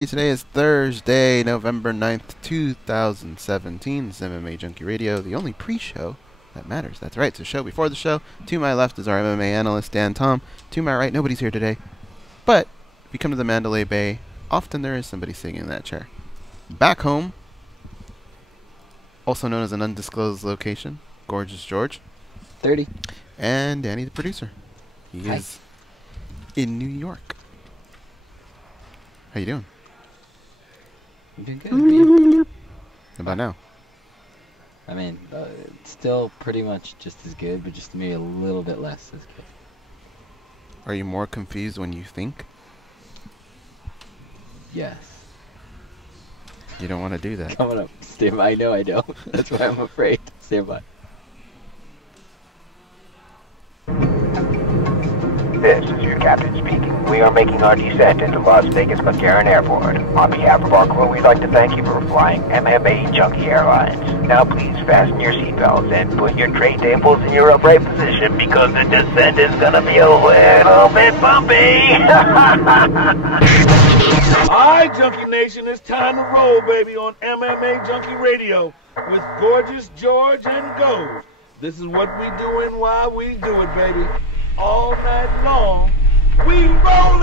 Today is Thursday, November 9th, 2017. This is MMA Junkie Radio, the only pre-show that matters. That's right, it's a show before the show. To my left is our MMA analyst, Dan Tom. To my right, nobody's here today. But if you come to the Mandalay Bay, often there is somebody sitting in that chair. Back home, also known as an undisclosed location, Gorgeous George. 30. And Danny, the producer. He Hi. is in New York. How you doing? You doing good? How are you? How about now? I mean, it's still pretty much just as good, but just maybe a little bit less as good. Are you more confused when you think? Yes. You don't want to do that. Coming up. Stand by. I know I don't. That's why I'm afraid. Stand by. This is your captain speaking. We are making our descent into Las Vegas McCarran Airport. On behalf of our crew, we'd like to thank you for flying MMAjunkie Airlines. Now please fasten your seatbelts and put your tray tables in your upright position because the descent is gonna be a little bit bumpy. Alright, Junkie Nation, it's time to roll, baby, on MMA Junkie Radio with Gorgeous George and Gold. This is what we do and why we do it, baby. All night long, we rollin'!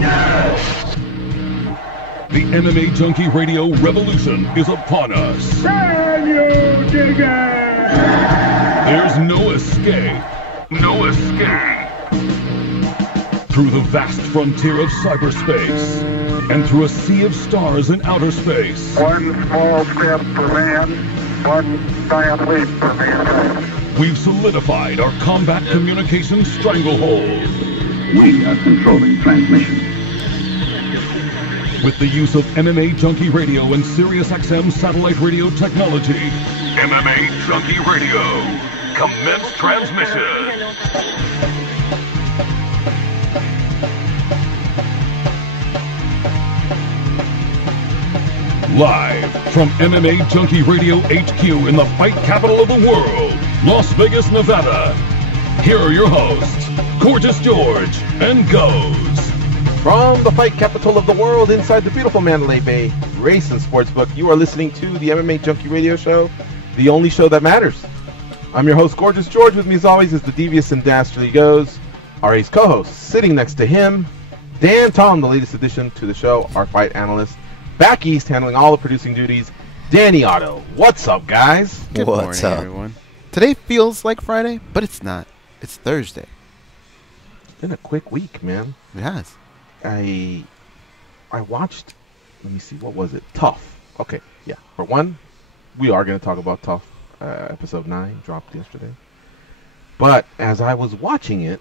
Yes! The MMA Junkie Radio revolution is upon us. Can you dig it? There's no escape. No escape. Through the vast frontier of cyberspace and through a sea of stars in outer space. One small step for man, one giant leap for mankind. We've solidified our combat communications stranglehold. We are controlling transmission. With the use of MMA Junkie Radio and SiriusXM satellite radio technology. MMA Junkie Radio. Commence transmission. Live from MMA Junkie Radio HQ in the fight capital of the world, Las Vegas, Nevada. Here are your hosts, Gorgeous George and Goes. From the fight capital of the world inside the beautiful Mandalay Bay Race and Sportsbook, you are listening to the MMA Junkie Radio Show, the only show that matters. I'm your host, Gorgeous George. With me as always is the devious and dastardly Goes, our ace co-host. Sitting next to him, Dan Tom, the latest addition to the show, our fight analyst. Back east, handling all the producing duties, Danny Otto. What's up, guys? Good morning, everyone. Today feels like Friday, but it's not. It's Thursday. It's been a quick week, man. It has. I watched, let me see, what was it? Tough. Okay, yeah. For one, we are going to talk about Tough. Episode 9 dropped yesterday. But as I was watching it,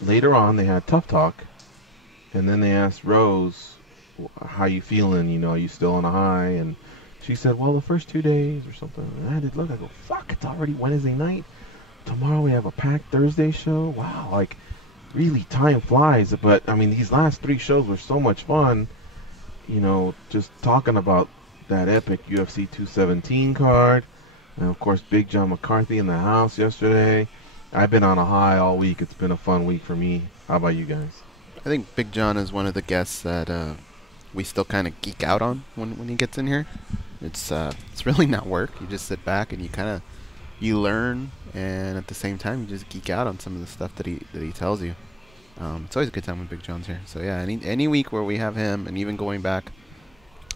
later on they had Tough Talk, and then they asked Rose, how you feeling? You know, are you still on a high? And she said, well, the first 2 days or something. And I did look. I go, fuck, it's already Wednesday night. Tomorrow we have a packed Thursday show. Wow, like, really time flies. But, I mean, these last 3 shows were so much fun. You know, just talking about that epic UFC 217 card. And, of course, Big John McCarthy in the house yesterday. I've been on a high all week. It's been a fun week for me. How about you guys? I think Big John is one of the guests that we still kind of geek out on when he gets in here. It's really not work. You just sit back and you learn, and at the same time you just geek out on some of the stuff that he tells you. It's always a good time when Big John's here. So yeah, any week where we have him, and even going back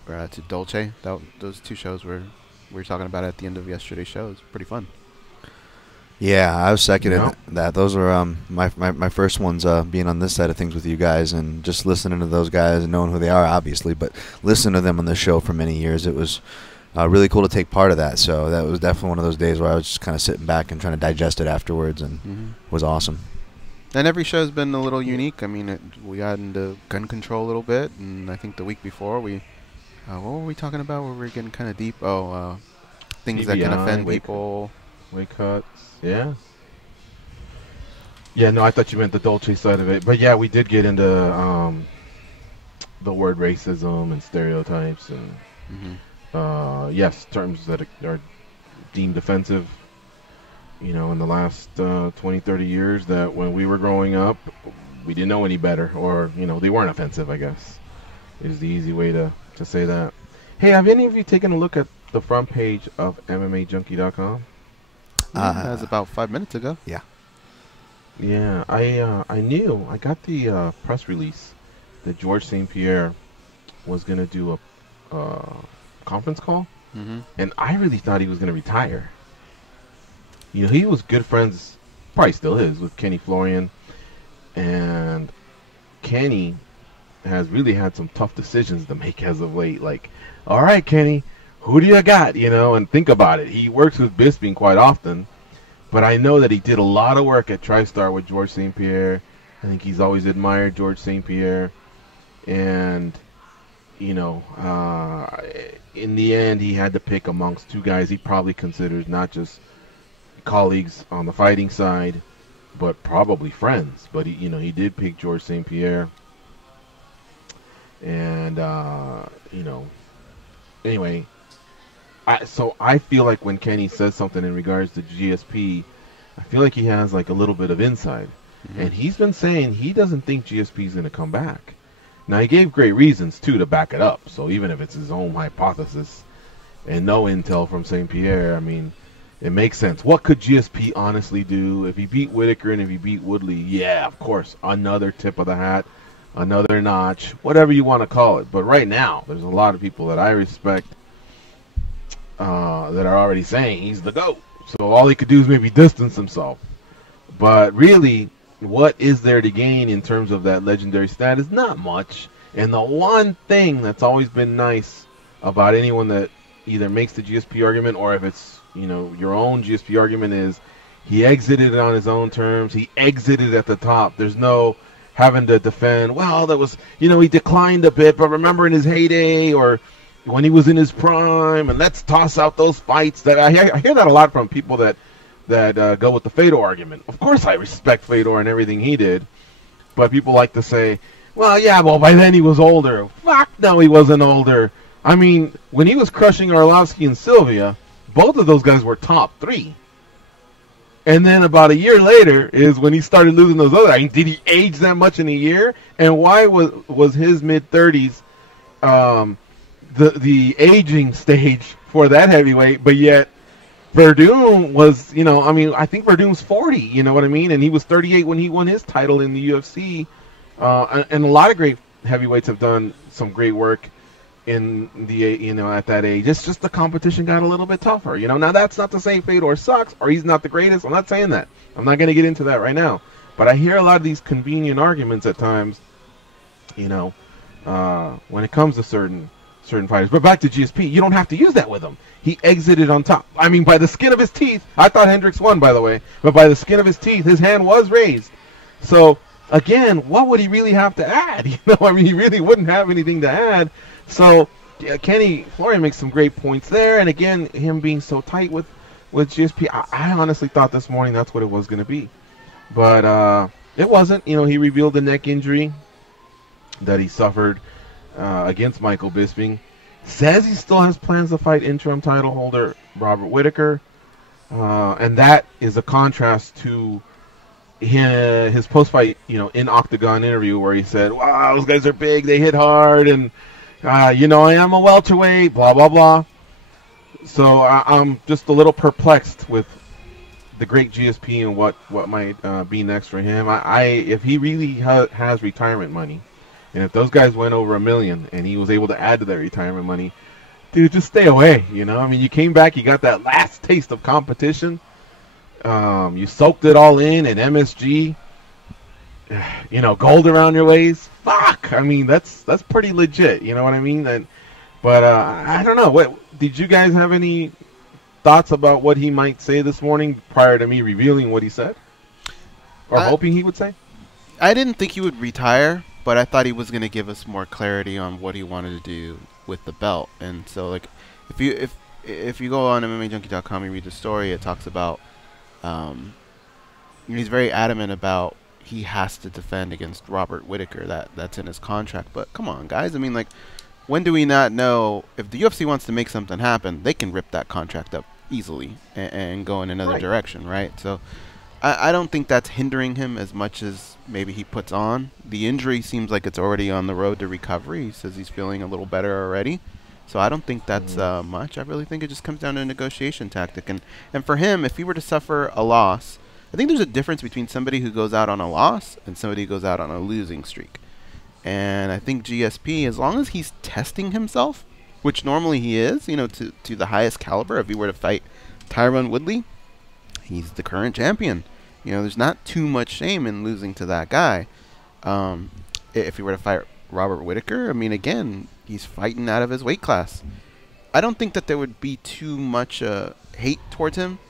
to Dolce, those 2 shows we were talking about at the end of yesterday's show, is pretty fun. Yeah, I was seconding that. Those are my first ones being on this side of things with you guys, and just listening to those guys and knowing who they are, obviously, but listening to them on the show for many years, it was really cool to take part of that. So that was definitely one of those days where I was just kind of sitting back and trying to digest it afterwards, and was awesome. And every show's been a little unique. I mean, we got into gun control a little bit, and I think the week before what were we talking about? Where we were getting kind of deep. Things that can offend people. Weight cuts. Yeah. Yeah, no, I thought you meant the Dolce side of it. But yeah, we did get into the word racism and stereotypes and yes, terms that are deemed offensive. You know, in the last 20, 30 years, that when we were growing up, we didn't know any better, or they weren't offensive. I guess is the easy way to say that. Hey, have any of you taken a look at the front page of MMAjunkie.com? That was about 5 minutes ago. Yeah. Yeah, I got the press release that George St. Pierre was gonna do a conference call, and I really thought he was gonna retire. He was good friends, probably still is, with Kenny Florian, and Kenny has really had some tough decisions to make as of late. Like, all right, Kenny, who do you got? And think about it. He works with Bisping quite often, but I know that he did a lot of work at TriStar with George St. Pierre. I think he's always admired George St. Pierre, and in the end, he had to pick amongst two guys he probably considers not just colleagues on the fighting side, but probably friends. But he did pick George St. Pierre, and anyway, so I feel like when Kenny says something in regards to GSP, I feel like he has like a little bit of inside, and he's been saying he doesn't think GSP is going to come back. Now, he gave great reasons too to back it up. So even if it's his own hypothesis and no intel from St. Pierre, I mean, it makes sense. What could GSP honestly do if he beat Whitaker and if he beat Woodley? Yeah, of course, another tip of the hat, another notch, whatever you want to call it. But right now, there's a lot of people that I respect that are already saying he's the GOAT. So all he could do is maybe distance himself. But really, what is there to gain in terms of that legendary status? Not much. And the one thing that's always been nice about anyone that either makes the GSP argument or if it's, your own GSP argument is he exited on his own terms. He exited at the top. There's no having to defend, well, that was, he declined a bit, but remember in his heyday or when he was in his prime, and let's toss out those fights. That I hear that a lot from people that go with the Fedor argument. Of course I respect Fedor and everything he did, but people like to say, well, by then he was older. Fuck no, he wasn't older. I mean, when he was crushing Arlovsky and Sylvia, both of those guys were top 3. And then about a year later is when he started losing those other. I mean, did he age that much in a year? And why was his mid-30s the aging stage for that heavyweight, but yet Verdum was, I think Verdum's 40, you know what I mean? And he was 38 when he won his title in the UFC. And a lot of great heavyweights have done some great work in the, at that age. It's just the competition got a little bit tougher, Now that's not to say Fedor sucks or he's not the greatest. I'm not saying that. I'm not going to get into that right now. But I hear a lot of these convenient arguments at times, when it comes to certain fighters. But back to GSP, you don't have to use that with him. He exited on top. I mean, by the skin of his teeth. I thought Hendricks won, by the way. But by the skin of his teeth, his hand was raised. So, again, what would he really have to add? He really wouldn't have anything to add. So, Kenny Florian makes some great points there. And, again, him being so tight with GSP, I honestly thought this morning that's what it was going to be. But it wasn't. He revealed the neck injury that he suffered against Michael Bisping. Says he still has plans to fight interim title holder Robert Whitaker. And that is a contrast to his post-fight, in Octagon interview where he said, wow, those guys are big, they hit hard, and, I am a welterweight, blah, blah, blah. So I'm just a little perplexed with the great GSP and what might be next for him. If he really has retirement money, and if those guys went over $1 million and he was able to add to their retirement money, dude, just stay away, I mean, you came back, you got that last taste of competition. You soaked it all in at MSG. Gold around your waist. Fuck! I mean, that's pretty legit, you know what I mean? But I don't know. What did you guys have any thoughts about what he might say this morning prior to me revealing what he said? Or hoping he would say? I didn't think he would retire, but I thought he was going to give us more clarity on what he wanted to do with the belt. And so, like, if you go on MMAjunkie.com and read the story, it talks about he's very adamant about he has to defend against Robert Whitaker. That's in his contract. But come on, guys. I mean, like, when do we not know if the UFC wants to make something happen? They can rip that contract up easily and go in another direction, right? So I don't think that's hindering him as much as maybe he puts on. The injury seems like it's already on the road to recovery. He says he's feeling a little better already. So I don't think that's much. I really think it just comes down to a negotiation tactic. And for him, if he were to suffer a loss, I think there's a difference between somebody who goes out on a loss and somebody who goes out on a losing streak. And I think GSP, as long as he's testing himself, which normally he is, you know, to the highest caliber, if he were to fight Tyron Woodley, he's the current champion. You know, there's not too much shame in losing to that guy. If he were to fight Robert Whittaker, I mean, again, he's fighting out of his weight class. I don't think that there would be too much hate towards him.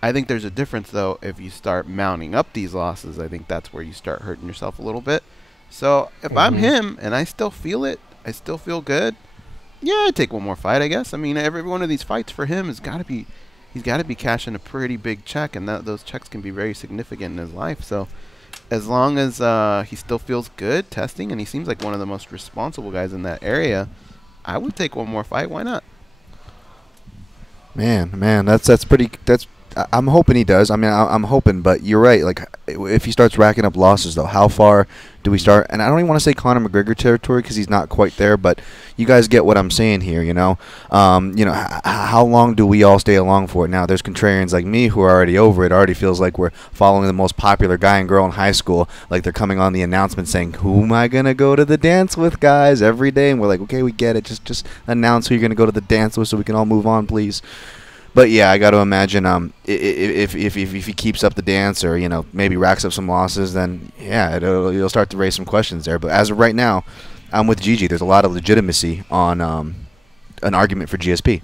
I think there's a difference, though, if you start mounting up these losses. I think that's where you start hurting yourself a little bit. So if I'm him and I still feel it, I still feel good, yeah, I'd take one more fight, I guess. I mean, every one of these fights for him has got to be... He's got to be cashing a pretty big check, and those checks can be very significant in his life. So as long as he still feels good testing, and he seems like one of the most responsible guys in that area, I would take one more fight. Why not? Man, that's pretty. I'm hoping he does. I mean, I'm hoping, but you're right. Like, if he starts racking up losses, though, how far do we start? And I don't even want to say Conor McGregor territory because he's not quite there, but you guys get what I'm saying here, you know? How long do we all stay along for it? Now, there's contrarians like me who are already over it. Already feels like we're following the most popular guy and girl in high school. Like, they're coming on the announcement saying, who am I going to go to the dance with, guys, every day? And we're like, okay, we get it. Just announce who you're going to go to the dance with so we can all move on, please. But yeah, I got to imagine if he keeps up the dance or maybe racks up some losses, then yeah, you'll start to raise some questions there. But as of right now, I'm with Gigi. There's a lot of legitimacy on an argument for GSP.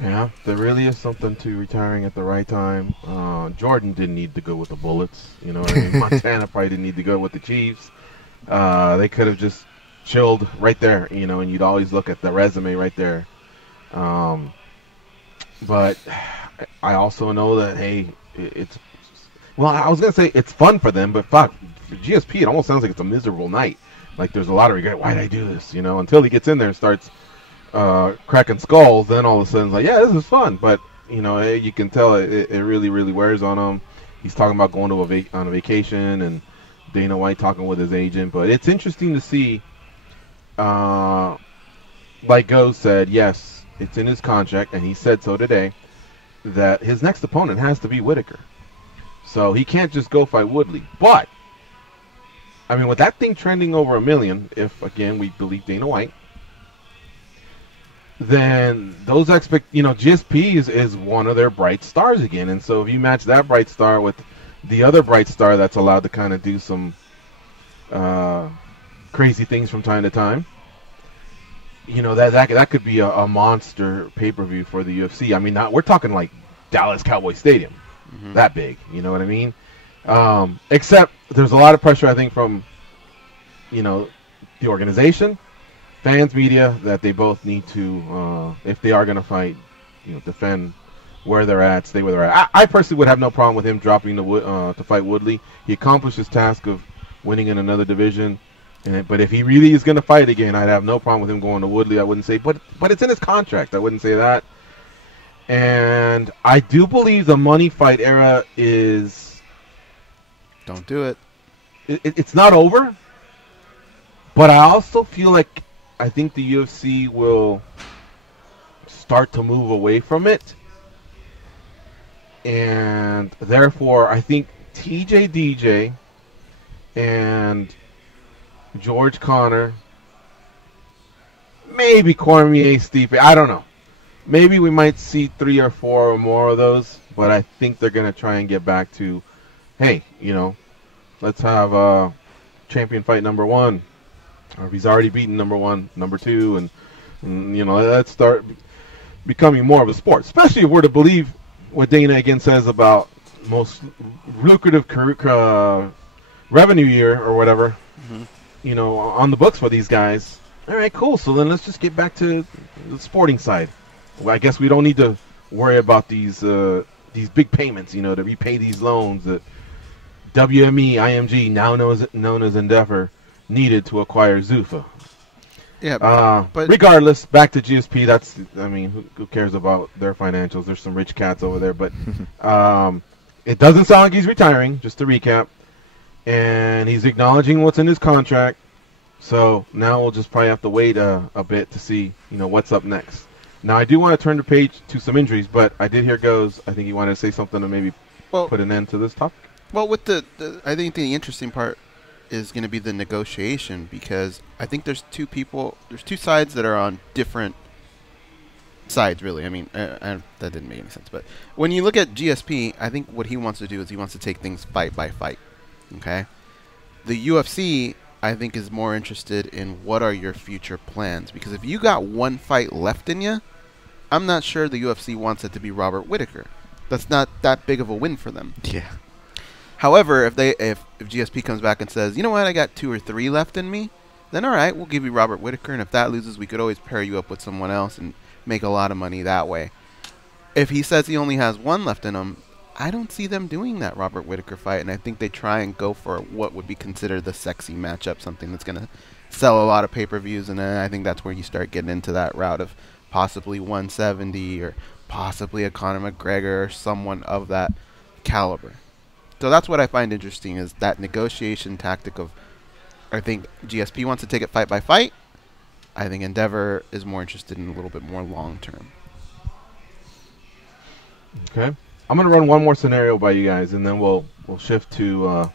Yeah, there really is something to retiring at the right time. Jordan didn't need to go with the Bullets. You know what I mean? Montana probably didn't need to go with the Chiefs. They could have just chilled right there, and you'd always look at the resume right there. But I also know that, hey, I was going to say it's fun for them, but fuck, for GSP, it almost sounds like it's a miserable night. Like there's a lot of regret. Why did I do this? Until he gets in there and starts cracking skulls, then all of a sudden it's like, yeah, this is fun. But, you can tell it really, really wears on him. He's talking about going to on a vacation, and Dana White talking with his agent. But it's interesting to see, like Go said, yes, it's in his contract, and he said so today, that his next opponent has to be Whittaker. So he can't just go fight Woodley. But, I mean, with that thing trending over 1 million, if, again, we believe Dana White, then those GSP is one of their bright stars again. And so if you match that bright star with the other bright star that's allowed to kind of do some crazy things from time to time, that could be a monster pay-per-view for the UFC. I mean, we're talking like Dallas Cowboy Stadium, that big. You know what I mean? Except there's a lot of pressure, I think, from the organization, fans, media, that they both need to, if they are going to fight, defend where they're at, stay where they're at. I personally would have no problem with him dropping to fight Woodley. He accomplished his task of winning in another division. But if he really is going to fight again, I'd have no problem with him going to Woodley. I wouldn't say, but it's in his contract. I wouldn't say that. And I do believe the money fight era is... Don't do it. It's not over. But I also feel like I think the UFC will start to move away from it. And therefore, I think TJ DJ and George Conor, maybe Cormier, Stipe, I don't know. Maybe we might see 3 or 4 or more of those, but I think they're going to try and get back to, hey, let's have champion fight number 1. Or if he's already beaten number 1, number 2, and let's start becoming more of a sport. Especially if we're to believe what Dana again says about most lucrative revenue year or whatever. On the books for these guys. All right, cool. So then let's just get back to the sporting side. Well, I guess we don't need to worry about these big payments, to repay these loans that WME, IMG, now known as Endeavor, needed to acquire Zuffa. Yeah, but regardless, back to GSP. I mean, who cares about their financials? There's some rich cats over there, but it doesn't sound like he's retiring. Just to recap, and he's acknowledging what's in his contract. So now we'll just probably have to wait a bit to see, what's up next. Now I do want to turn the page to some injuries, but I did hear Goes. I think he wanted to say something to maybe put an end to this topic. Well, with I think the interesting part is going to be the negotiation, because I think there's two sides that are on different sides, really. I mean, that didn't make any sense. But when you look at GSP, I think what he wants to do is he wants to take things fight by fight. Okay? The UFC, I think, is more interested in what are your future plans. Because if you got one fight left in you, I'm not sure the UFC wants it to be Robert Whittaker. That's not that big of a win for them. Yeah. However, if GSP comes back and says, you know what, I got 2 or 3 left in me, then all right, we'll give you Robert Whittaker, and if that loses, we could always pair you up with someone else and make a lot of money that way. If he says he only has 1 left in him, I don't see them doing that Robert Whittaker fight, and I think they try and go for what would be considered the sexy matchup, something that's going to sell a lot of pay-per-views, and then I think that's where you start getting into that route of possibly 170 or possibly a Conor McGregor or someone of that caliber. So that's what I find interesting, is that negotiation tactic of, I think GSP wants to take it fight by fight. I think Endeavor is more interested in a little bit more long term. Okay. I'm going to run one more scenario by you guys, and then we'll shift to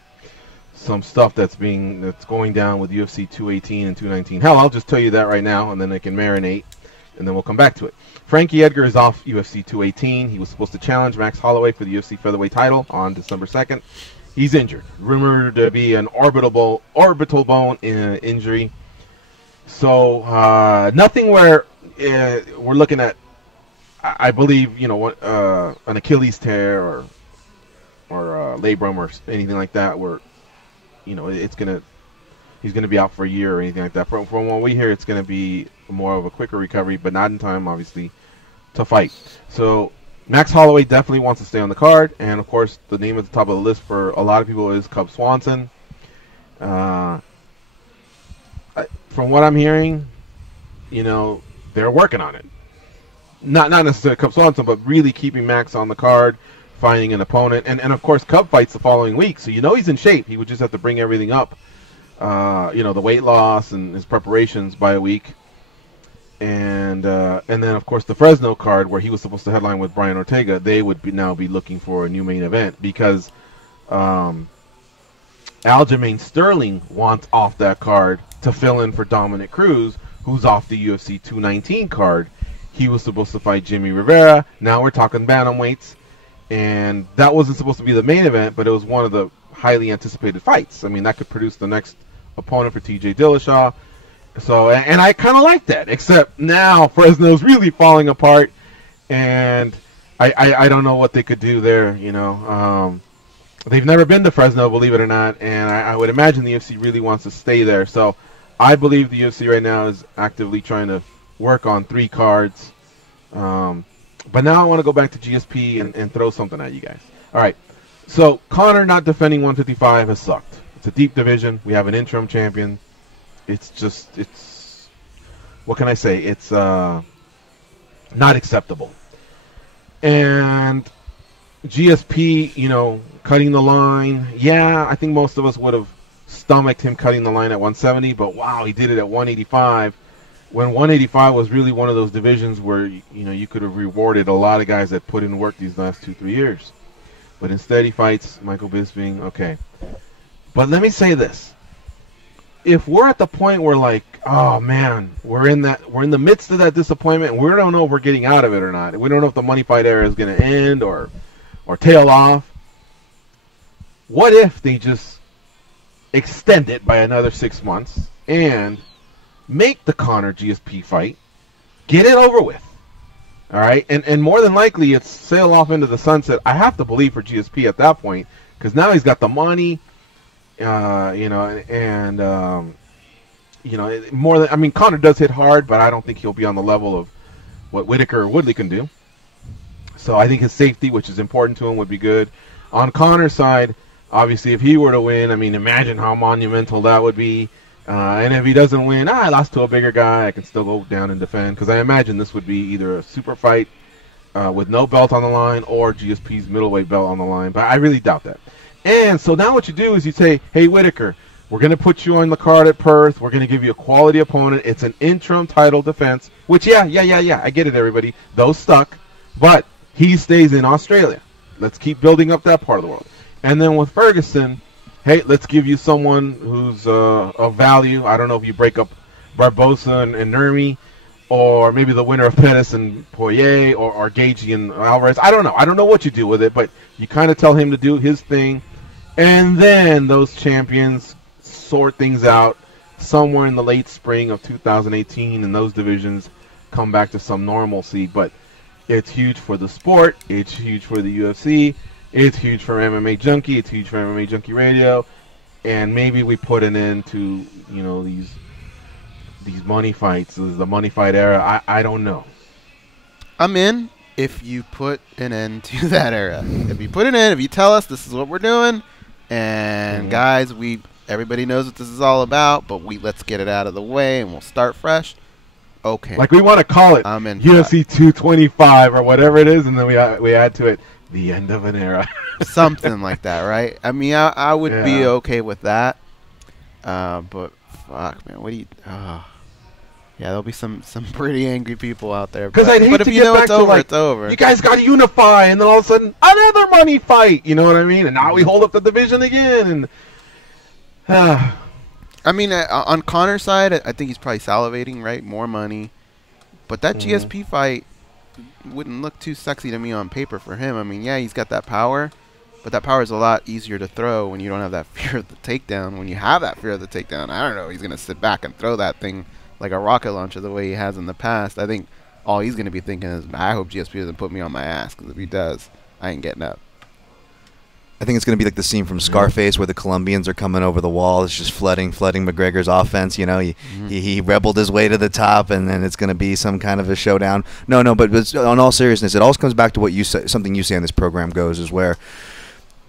some stuff that's going down with UFC 218 and 219. Hell, I'll just tell you that right now, and then they can marinate, and then we'll come back to it. Frankie Edgar is off UFC 218. He was supposed to challenge Max Holloway for the UFC featherweight title on December 2nd. He's injured, rumored to be an orbital bone injury. So nothing where we're looking at, I believe, an Achilles tear or labrum or anything like that, where he's gonna be out for a year or anything like that. From what we hear, it's gonna be more of a quicker recovery, but not in time, obviously, to fight. So Max Holloway definitely wants to stay on the card, and of course, the name at the top of the list for a lot of people is Cub Swanson. From what I'm hearing, they're working on it. Not necessarily Cub Swanson, but really keeping Max on the card, finding an opponent, and of course, Cub fights the following week, so he's in shape. He would just have to bring everything up. The weight loss and his preparations by a week, and then of course the Fresno card where he was supposed to headline with Brian Ortega. They would now be looking for a new main event because Aljamain Sterling wants off that card to fill in for Dominic Cruz, who's off the UFC 219 card. He was supposed to fight Jimmy Rivera. Now we're talking bantamweights, and that wasn't supposed to be the main event, but it was one of the highly anticipated fights. I mean, that could produce the next opponent for TJ Dillashaw. So, and I kind of like that, except now Fresno's really falling apart, and I don't know what they could do there. They've never been to Fresno, believe it or not, and I would imagine the UFC really wants to stay there. So I believe the UFC right now is actively trying to work on 3 cards. But now I want to go back to GSP and throw something at you guys. All right. So Conor not defending 155 has sucked. It's a deep division. We have an interim champion. It's what can I say? It's not acceptable. And GSP, cutting the line. Yeah, I think most of us would have stomached him cutting the line at 170, but wow, he did it at 185. When 185 was really one of those divisions where you could have rewarded a lot of guys that put in work these last 2-3 years. But instead he fights Michael Bisping. Okay. But let me say this. If we're at the point where oh man, we're in the midst of that disappointment and we don't know if we're getting out of it or not. We don't know if the money fight era is going to end or tail off. What if they just extend it by another 6 months and make the Conor GSP fight, get it over with? All right, and more than likely it's sail off into the sunset. I have to believe for GSP at that point, because now he's got the money, more than Conor does hit hard, but I don't think he'll be on the level of what Whittaker or Woodley can do. So I think his safety, which is important to him, would be good. On Conor's side, obviously, if he were to win, imagine how monumental that would be. And if he doesn't win, I lost to a bigger guy, I can still go down and defend. Because I imagine this would be either a super fight with no belt on the line or GSP's middleweight belt on the line. But I really doubt that. And so now what you do is you say, hey, Whitaker, we're going to put you on the card at Perth. We're going to give you a quality opponent. It's an interim title defense. Which, yeah. I get it, everybody. Those stuck. But he stays in Australia. Let's keep building up that part of the world. And then with Ferguson, hey, let's give you someone who's of value. I don't know if you break up Barbosa and Nurmi, or maybe the winner of Pettis and Poirier, or Gaethje and Alvarez. I don't know. I don't know what you do with it, but you kind of tell him to do his thing. And then those champions sort things out somewhere in the late spring of 2018, and those divisions come back to some normalcy. But it's huge for the sport. It's huge for the UFC. It's huge for MMAjunkie. It's huge for MMAjunkie Radio. And maybe we put an end to, you know, these money fights. This is the money fight era. I don't know. I'm in if you put an end to that era. If you put an end, if you tell us this is what we're doing, and guys, everybody knows what this is all about, but let's get it out of the way and we'll start fresh. Okay. Like we want to call it I'm in UFC 225 or whatever it is, and then we add to it the end of an era. Something like that, right? I mean, I would be okay with that. But fuck, man, what do you? Yeah, there'll be some pretty angry people out there. Because I'd hate but to if you get know back it's to over, like, it's over. You guys got to unify, and then all of a sudden another money fight. You know what I mean? And now we hold up the division again. And I mean, on Connor's side, I think he's probably salivating, right? More money, but that GSP fight wouldn't look too sexy to me on paper for him. I mean, yeah, he's got that power, but that power is a lot easier to throw when you don't have that fear of the takedown. When you have that fear of the takedown, I don't know, he's going to sit back and throw that thing like a rocket launcher the way he has in the past. I think all he's going to be thinking is, I hope GSP doesn't put me on my ass, because if he does, I ain't getting up. I think it's going to be like the scene from Scarface where the Colombians are coming over the wall. It's just flooding McGregor's offense. You know, he rebelled his way to the top, and then it's going to be some kind of a showdown. No, but on all seriousness, it all comes back to what you say. Something you say on this program goes is where,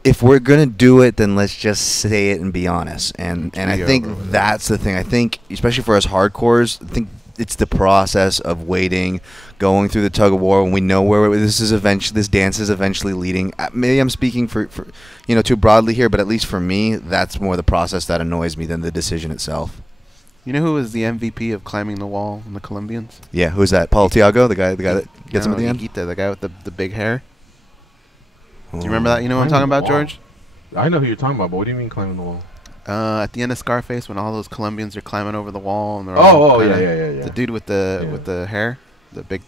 if we're going to do it, then let's just say it and be honest. And I think that's the thing. I think, especially for us hardcores, I think it's the process of waiting, going through the tug of war, when we know where this dance is eventually leading. Maybe I'm speaking for too broadly here, but at least for me, that's more the process that annoys me than the decision itself. You know who was the MVP of climbing the wall in the Colombians? Yeah, who's that? Paulo Thiago, the guy that gets him at the end? The guy with the big hair. Do you remember that? You know what I'm talking about, George? I know who you're talking about, but what do you mean climbing the wall? At the end of Scarface, when all those Colombians are climbing over the wall, and they're yeah. The dude with the hair, the big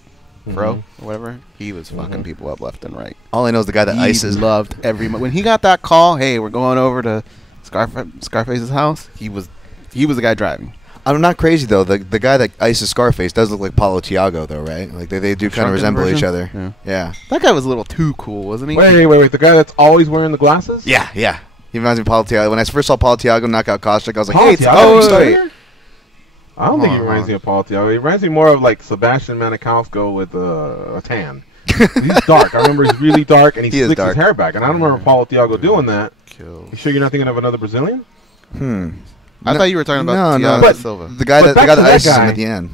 fro or whatever, he was fucking people up left and right. All I know is the guy that ISIS loved when he got that call. Hey, we're going over to Scarface's house. He was the guy driving. I'm not crazy though. The guy that ices Scarface does look like Paulo Thiago though, right? Like they do kind of resemble each other. Yeah. That guy was a little too cool, wasn't he? Wait. The guy that's always wearing the glasses? Yeah. He reminds me of Paulo Thiago. When I first saw Paulo Thiago knock out Kostrick, I was like, Paulo hey, it's Thiago. I don't think he reminds me of Paulo Thiago. He reminds me more of like Sebastian Maniscalco with a tan. He's dark. I remember he's really dark, and he slicks his hair back. And I don't remember Paulo Thiago doing that. You sure you're not thinking of another Brazilian? I thought you were talking about Thiago Silva. The guy that ices him at the end.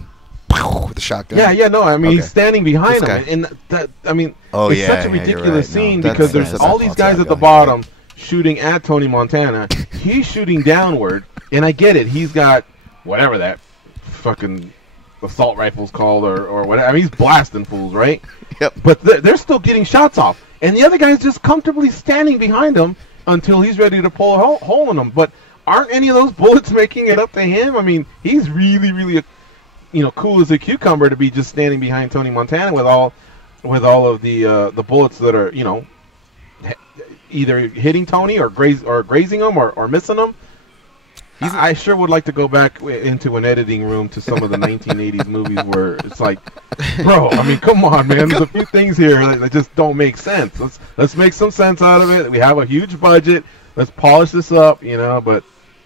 With the shotgun. No. I mean, he's standing behind him, and that. I mean, it's such a ridiculous scene because there's all these guys at the bottom shooting at Tony Montana. He's shooting downward, and I get it. He's got whatever that fucking assault rifle's called, or whatever. I mean, he's blasting fools, right? Yep. But they're still getting shots off, and the other guy's just comfortably standing behind him until he's ready to pull a hole in him. But aren't any of those bullets making it up to him? I mean, he's really, really cool as a cucumber to be just standing behind Tony Montana with all of the bullets that are either hitting Tony or grazing him or missing him. I sure would like to go back into an editing room to some of the 1980s movies where it's like, bro, I mean, come on, man. There's a few things here that just don't make sense. Let's make some sense out of it. We have a huge budget. Let's polish this up, but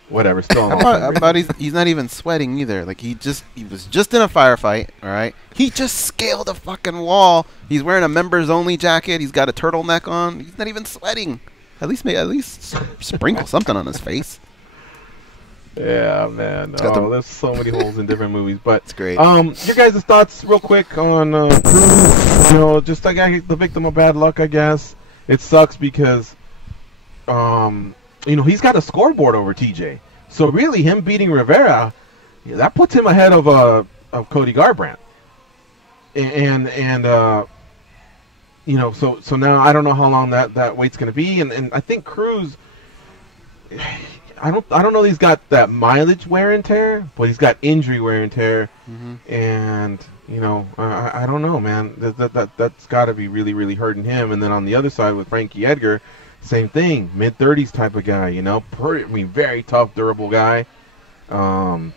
whatever. Still, about he's not even sweating either. Like he was just in a firefight. All right, he just scaled a fucking wall. He's wearing a members only jacket. He's got a turtleneck on. He's not even sweating. At least sprinkle something on his face. Yeah, man. got the- There's so many holes in different movies, but It's great. Your guys' thoughts, real quick, on Cruz. Just like the victim of bad luck, I guess. It sucks because, he's got a scoreboard over TJ. So really, him beating Rivera, that puts him ahead of Cody Garbrandt. So now I don't know how long that wait's going to be, and I think Cruz. I don't know. He's got that mileage wear and tear, but he's got injury wear and tear, and I don't know, man. That's got to be really, really hurting him. And then on the other side with Frankie Edgar, same thing, mid-30s type of guy. Very tough, durable guy. I'm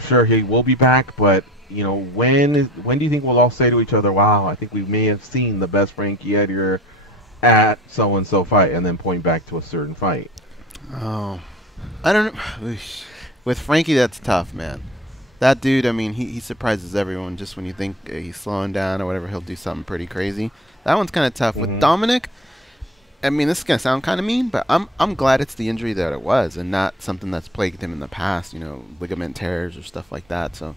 sure he will be back, but when do you think we'll all say to each other, "Wow, I think we may have seen the best Frankie Edgar at so and so fight," and then point back to a certain fight? Oh, I don't know. With Frankie, that's tough, man. That dude, I mean, he surprises everyone. Just when you think he's slowing down or whatever, he'll do something pretty crazy. That one's kind of tough. With Dominic, I mean, this is gonna sound kind of mean, but I'm glad it's the injury that it was, and not something that's plagued him in the past. Ligament tears or stuff like that. So,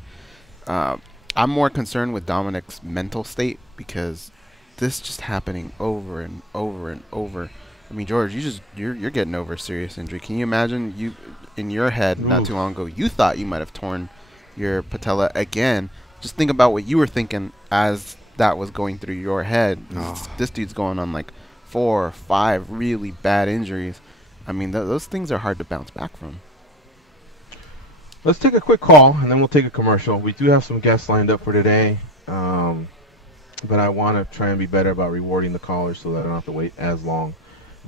I'm more concerned with Dominic's mental state, because this just happening over and over and over. I mean, George, you're getting over a serious injury. Can you imagine, you in your head not too long ago, you thought you might have torn your patella again? Just think about what you were thinking as that was going through your head. This dude's going on like 4 or 5 really bad injuries. I mean, those things are hard to bounce back from. Let's take a quick call, and then we'll take a commercial. We do have some guests lined up for today, but I want to try and be better about rewarding the callers so that I don't have to wait as long.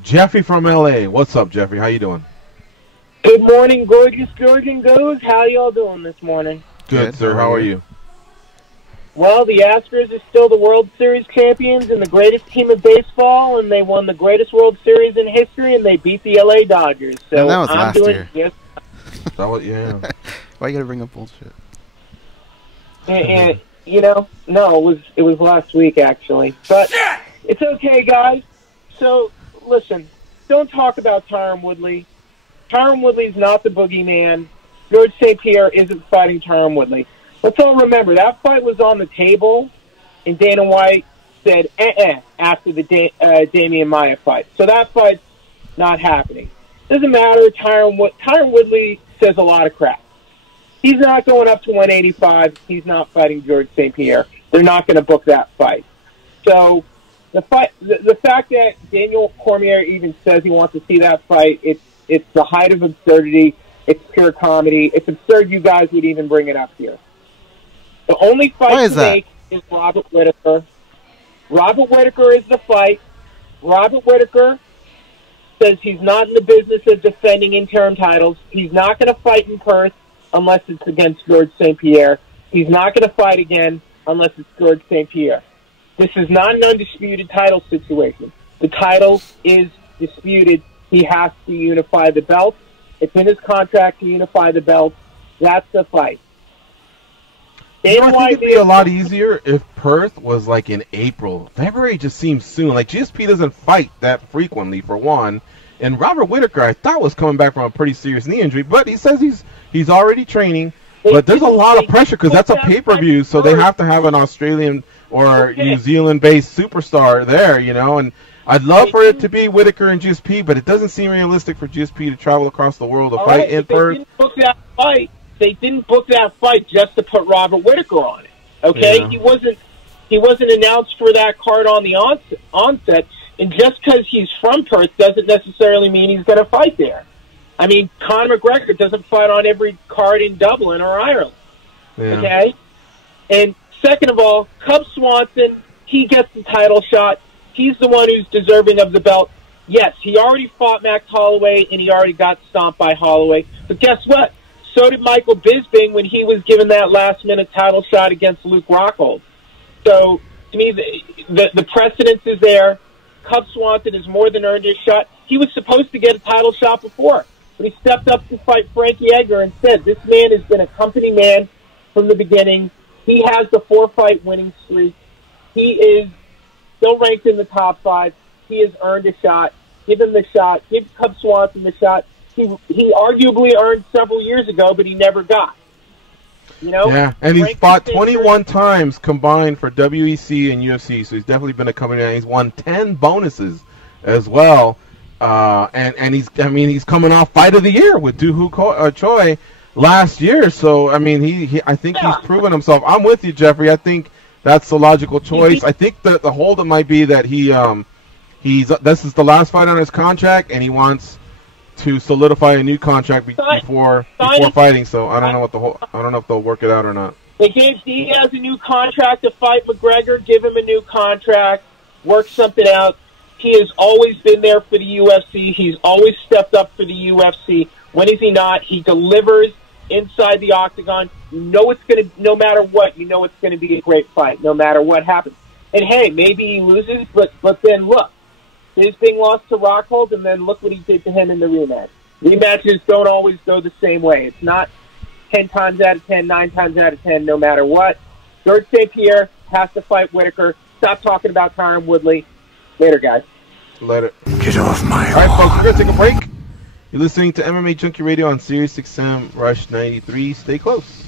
Jeffrey from LA. What's up, Jeffrey? How you doing? Good morning, gorgeous George and Goes. How y'all doing this morning? Good, sir. How are you? Well, the Astros are still the World Series champions and the greatest team in baseball, and they won the greatest World Series in history, and they beat the LA Dodgers. So and that was I'm last doing year. Yes. Yeah. Why you gotta bring up bullshit? And, no, it was last week actually, but it's okay, guys. So listen, don't talk about Tyron Woodley. Tyron Woodley's not the boogeyman. George St. Pierre isn't fighting Tyron Woodley. Let's all remember, that fight was on the table, and Dana White said, after the Damian Maia fight. So that fight's not happening. Doesn't matter. Tyron Woodley says a lot of crap. He's not going up to 185. He's not fighting George St. Pierre. They're not going to book that fight. So the fact that Daniel Cormier even says he wants to see that fight, it's the height of absurdity. It's pure comedy. It's absurd you guys would even bring it up here. The only fight to make is Robert Whittaker. Robert Whittaker is the fight. Robert Whittaker says he's not in the business of defending interim titles. He's not going to fight in Perth unless it's against George St. Pierre. He's not going to fight again unless it's George St. Pierre. This is not an undisputed title situation. The title is disputed. He has to unify the belt. It's in his contract to unify the belt. That's the fight. I think it'd be a lot easier if Perth was like in April. February just seems soon. Like, GSP doesn't fight that frequently, for one. And Robert Whittaker, I thought, was coming back from a pretty serious knee injury, but he says he's already training. But there's a lot of pressure because that's a pay-per-view, so they have to have an Australian or New Zealand-based superstar there, And I'd love for it to be Whittaker and GSP, but it doesn't seem realistic for GSP to travel across the world to fight in Perth. They didn't book that fight just to put Robert Whittaker on it. Okay, yeah. He wasn't announced for that card on the onset, and just because he's from Perth doesn't necessarily mean he's going to fight there. I mean, Conor McGregor doesn't fight on every card in Dublin or Ireland. Yeah. Okay, and second of all, Cub Swanson, he gets the title shot. He's the one who's deserving of the belt. Yes, he already fought Max Holloway, and he already got stomped by Holloway. But guess what? So did Michael Bisping when he was given that last-minute title shot against Luke Rockhold. So, to me, the precedence is there. Cub Swanson has more than earned his shot. He was supposed to get a title shot before, but he stepped up to fight Frankie Edgar and said, this man has been a company man from the beginning. He has the 4-fight winning streak. He is still ranked in the top 5. He has earned a shot. Give him the shot. Give Cub Swanson the shot. he arguably earned several years ago, but he never got. You know? Yeah, and he's Frank fought Fisher- 21 times combined for WEC and UFC, so he's definitely been a company. He's won 10 bonuses as well, and he's coming off Fight of the Year with Choi last year. So I mean, I think he's proven himself. I'm with you, Jeffrey. I think that's the logical choice. I think that the holdup might be that this is the last fight on his contract, and he wants to solidify a new contract before fighting. So I don't know if they'll work it out or not. They gave Diaz a new contract to fight McGregor. Give him a new contract. Work something out. He has always been there for the UFC. He's always stepped up for the UFC. When is he not? He delivers inside the octagon. You know it's going to, no matter what, you know it's going to be a great fight, no matter what happens. And hey, maybe he loses, but then look. His being lost to Rockhold, and then look what he did to him in the rematch. Rematches don't always go the same way. It's not 10 times out of 10, 9 times out of 10, no matter what. George St. Pierre has to fight Whitaker. Stop talking about Tyron Woodley. Later, guys. Later. Get off my All right, folks, we're going to take a break. You're listening to MMA Junkie Radio on Sirius XM Rush 93. Stay close.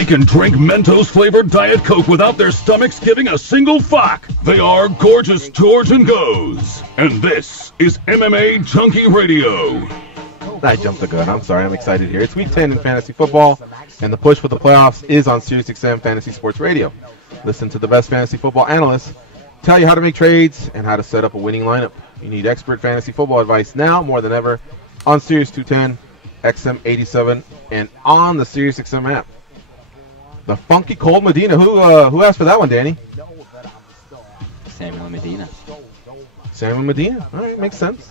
They can drink Mentos-flavored Diet Coke without their stomachs giving a single fuck. They are Gorgeous George and Goes. And this is MMA Junkie Radio. I jumped the gun. I'm sorry. I'm excited here. It's Week 10 in fantasy football, and the push for the playoffs is on SiriusXM Fantasy Sports Radio. Listen to the best fantasy football analysts tell you how to make trades and how to set up a winning lineup. You need expert fantasy football advice now more than ever on Sirius 210, XM 87, and on the SiriusXM app. The Funky Cold Medina. Who asked for that one, Danny? Samuel Medina. Samuel Medina. All right, makes sense.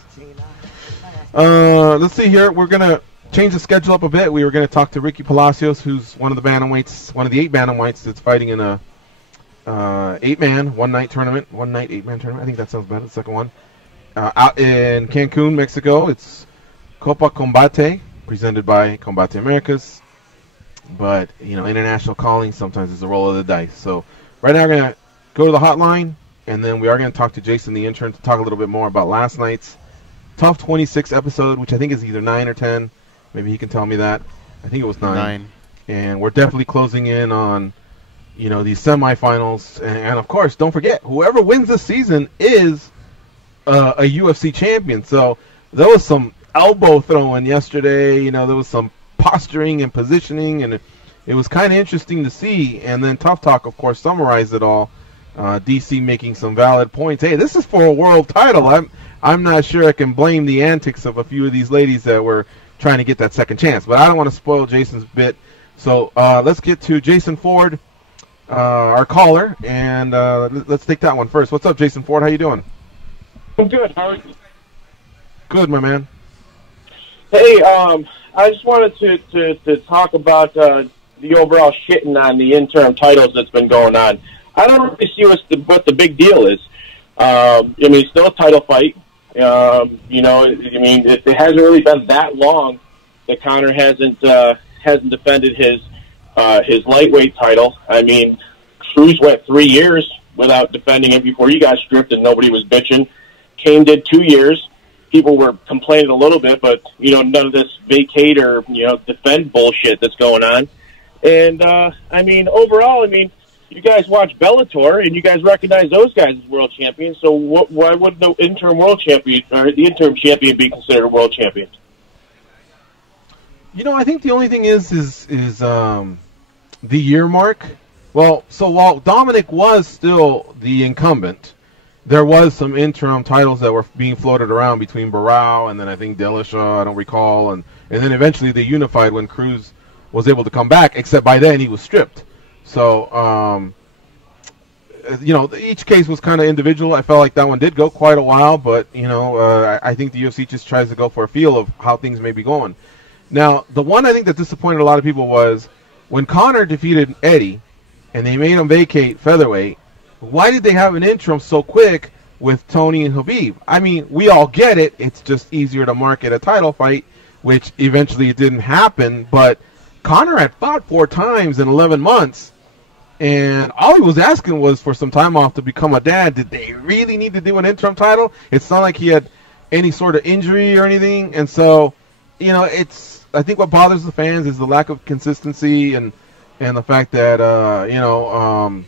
Let's see here. We're gonna change the schedule up a bit. We were gonna talk to Ricky Palacios, who's one of the bantamweights, one of the 8 bantamweights that's fighting in a 8-man, one-night tournament. One-night, 8-man tournament. I think that sounds better, the second one. Out in Cancun, Mexico. It's Copa Combate, presented by Combate Americas. But, you know, international calling sometimes is a roll of the dice. So right now we're going to go to the hotline, and then we are going to talk to Jason, the intern, to talk a little bit more about last night's Tough 26 episode, which I think is either 9 or 10. Maybe he can tell me that. I think it was 9. And we're definitely closing in on, you know, these semifinals. And of course, don't forget, whoever wins this season is a UFC champion. So there was some elbow throwing yesterday. You know, there was some posturing and positioning, and it was kind of interesting to see. And then Tough Talk, of course, summarized it all. DC making some valid points. Hey, this is for a world title. I'm not sure I can blame the antics of a few of these ladies that were trying to get that second chance. But I don't want to spoil Jason's bit. So let's get to Jason Ford, our caller, and let's take that one first. What's up, Jason Ford? How you doing? I'm good. How are you? Good, my man. Hey, I just wanted to talk about the overall shitting on the interim titles that's been going on. I don't really see what the big deal is. I mean, it's still a title fight. You know, I mean, it hasn't really been that long that Conor hasn't defended his lightweight title. I mean, Cruz went 3 years without defending it before he got stripped, and nobody was bitching. Kane did 2 years. People were complaining a little bit, but, you know, none of this vacate or, you know, defend bullshit that's going on. And, I mean, overall, I mean, you guys watch Bellator, and you guys recognize those guys as world champions, so why would the interim world champion, or the interim champion, be considered a world champion? You know, I think the only thing is the year mark. Well, so while Dominic was still the incumbent, there was some interim titles that were being floated around between Barao and then I think Dillashaw, I don't recall, and then eventually they unified when Cruz was able to come back, except by then he was stripped. So, you know, each case was kind of individual. I felt like that one did go quite a while, but, you know, I think the UFC just tries to go for a feel of how things may be going. Now, the one I think that disappointed a lot of people was when Conor defeated Eddie and they made him vacate featherweight, why did they have an interim so quick with Tony and Khabib? I mean, we all get it. It's just easier to market a title fight, which eventually it didn't happen. But Conor had fought 4 times in 11 months, and all he was asking was for some time off to become a dad. Did they really need to do an interim title? It's not like he had any sort of injury or anything. And so, you know, I think what bothers the fans is the lack of consistency and the fact that, you know,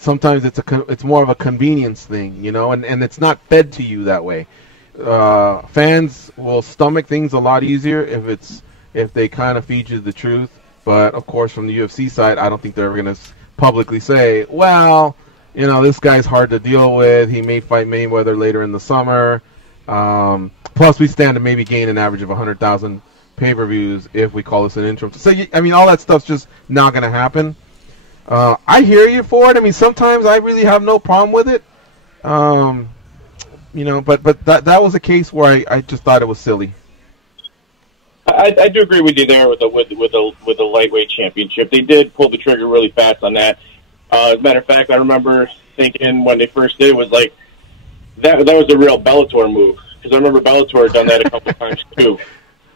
sometimes it's more of a convenience thing, you know, and it's not fed to you that way. Fans will stomach things a lot easier if they kind of feed you the truth. But of course, from the UFC side, I don't think they're ever going to publicly say, well, you know, this guy's hard to deal with. He may fight Mayweather later in the summer. Plus, we stand to maybe gain an average of 100,000 pay-per-views if we call this an interim. So, I mean, all that stuff's just not going to happen. I hear you for it. I mean, sometimes I really have no problem with it. You know, but that was a case where I just thought it was silly. I do agree with you there with the lightweight championship. They did pull the trigger really fast on that. As a matter of fact, I remember thinking when they first did it was like that was a real Bellator move, because I remember Bellator had done that a couple times too.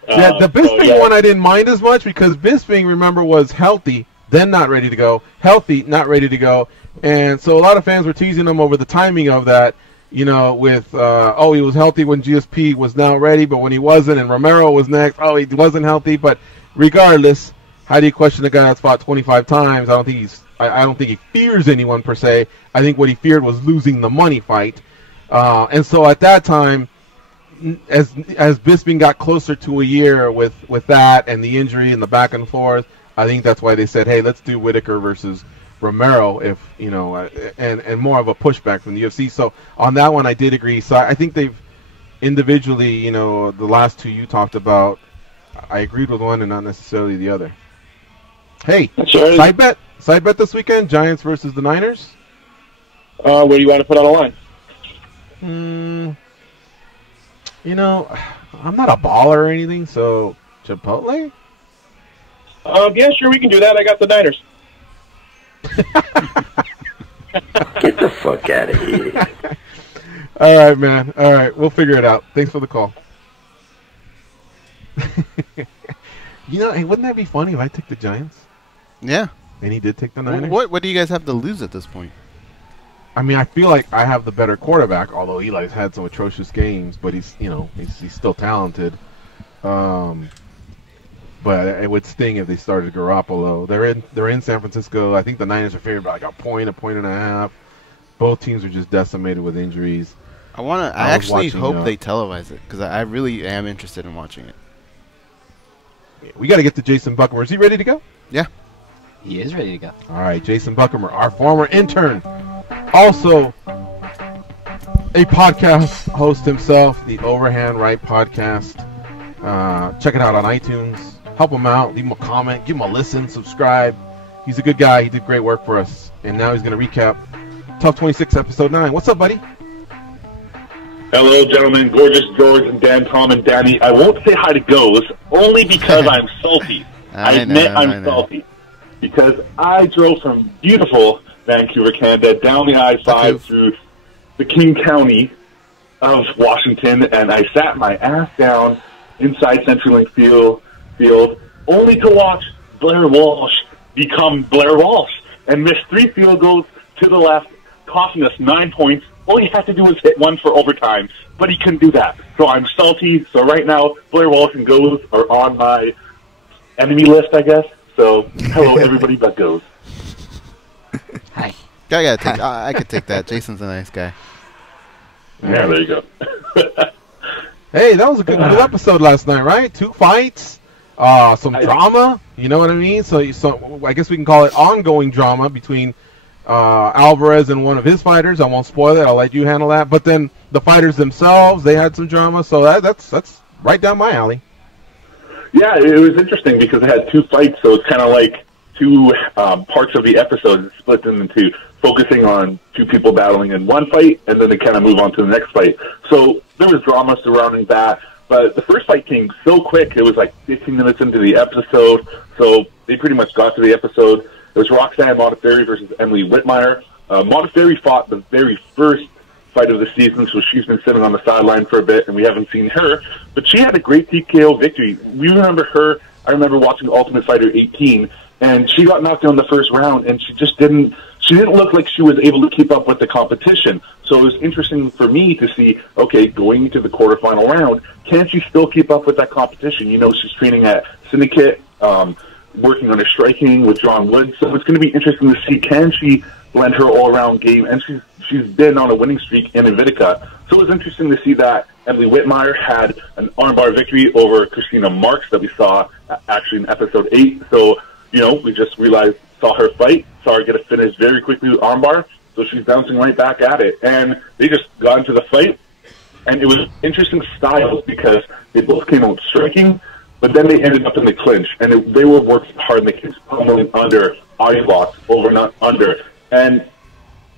Yeah, the Bisping one I didn't mind as much because Bisping, remember, was healthy, then not ready to go, healthy, not ready to go, and so a lot of fans were teasing him over the timing of that. You know, with, he was healthy when GSP was now ready, but when he wasn't, and Romero was next, he wasn't healthy. But regardless, how do you question a guy that's fought 25 times? I don't think he fears anyone per se. I think what he feared was losing the money fight. And so at that time, as Bisping got closer to a year with that and the injury and the back and forth, I think that's why they said, hey, let's do Whitaker versus Romero, if and more of a pushback from the UFC. So on that one, I did agree. So I think they've individually, the last two you talked about, I agreed with one and not necessarily the other. Hey, side bet this weekend: Giants versus the Niners. Where do you want to put on the line? I'm not a baller or anything, so Chipotle. Yeah, sure, we can do that. I got the Niners. Get the fuck out of here. All right, man. All right, we'll figure it out. Thanks for the call. Hey, wouldn't that be funny if I took the Giants? Yeah. And he did take the Niners? What do you guys have to lose at this point? I mean, I feel like I have the better quarterback, although Eli's had some atrocious games, but he's still talented. But it would sting if they started Garoppolo. They're in San Francisco. I think the Niners are favored by like a point and a half. Both teams are just decimated with injuries. I actually hope they televise it because I really am interested in watching it. We got to get to Jason Buckham. Is he ready to go? Yeah. He is ready to go. All right, Jason Buckham, our former intern, also a podcast host himself, the Overhand Right podcast. Check it out on iTunes. Help him out. Leave him a comment. Give him a listen. Subscribe. He's a good guy. He did great work for us. And now he's going to recap Tough 26, Episode 9. What's up, buddy? Hello, gentlemen. Gorgeous George and Dan, Tom, and Danny. I won't say hi to Goes only because I'm salty. I admit I'm salty. Because I drove from beautiful Vancouver, Canada, down the I-5 through the King County of Washington, and I sat my ass down inside CenturyLink Field only to watch Blair Walsh become Blair Walsh and miss 3 field goals to the left, costing us 9 points. All he had to do was hit one for overtime, but he couldn't do that. So I'm salty. So right now, Blair Walsh and Goes are on my enemy list, I guess. So hello, everybody but Goes. Hi. I could take that. Jason's a nice guy. Yeah, there you go. Hey, that was a good episode last night, right? 2 fights, some drama. You know what I mean? So I guess we can call it ongoing drama between Alvarez and one of his fighters. I won't spoil it. I'll let you handle that. But then the fighters themselves, they had some drama. So that's right down my alley. Yeah, it was interesting because they had 2 fights, so it's kind of like 2 parts of the episode. It split them into focusing on 2 people battling in one fight, and then they kind of move on to the next fight. So there was drama surrounding that, but the first fight came so quick. It was like 15 minutes into the episode, so they pretty much got to the episode. It was Roxanne Modafferi versus Emily Whitmire. Modafferi fought the very first fight of the season, so she's been sitting on the sideline for a bit, and we haven't seen her. But she had a great TKO victory. We remember her. I remember watching Ultimate Fighter 18, and she got knocked down the first round, and she didn't look like she was able to keep up with the competition. So it was interesting for me to see, okay, going into the quarterfinal round, can she still keep up with that competition? She's training at Syndicate, working on her striking with John Wood. So it's going to be interesting to see, can she blend her all-around game? And she's been on a winning streak in Invitica. So it was interesting to see that Emily Whitmire had an armbar victory over Christina Marks that we saw actually in episode 8. So, we just saw her fight, saw her get a finish very quickly with armbar. So she's bouncing right back at it. And they just got into the fight. And it was interesting styles because they both came out striking, but then they ended up in the clinch. And they were working hard, and they kept pummeling under, eye blocks, over and under. And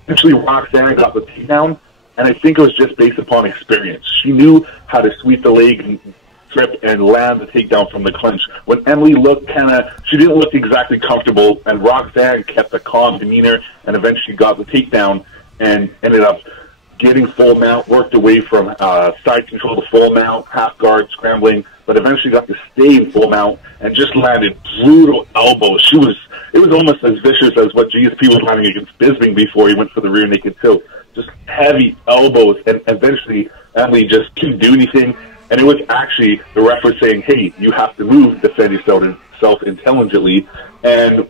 eventually Roxanne got the takedown, and I think it was just based upon experience. She knew how to sweep the leg and trip and land the takedown from the clinch. When Emily looked she didn't look exactly comfortable, and Roxanne kept a calm demeanor and eventually got the takedown and ended up getting full mount, worked away from side control to full mount, half guard, scrambling, but eventually got to stay in full mount and just landed brutal elbows. It was almost as vicious as what GSP was landing against Bisping before he went for the rear naked choke. Just heavy elbows, and eventually Emily just couldn't do anything. And it was actually the ref was saying, hey, you have to move, defend yourself herself intelligently, and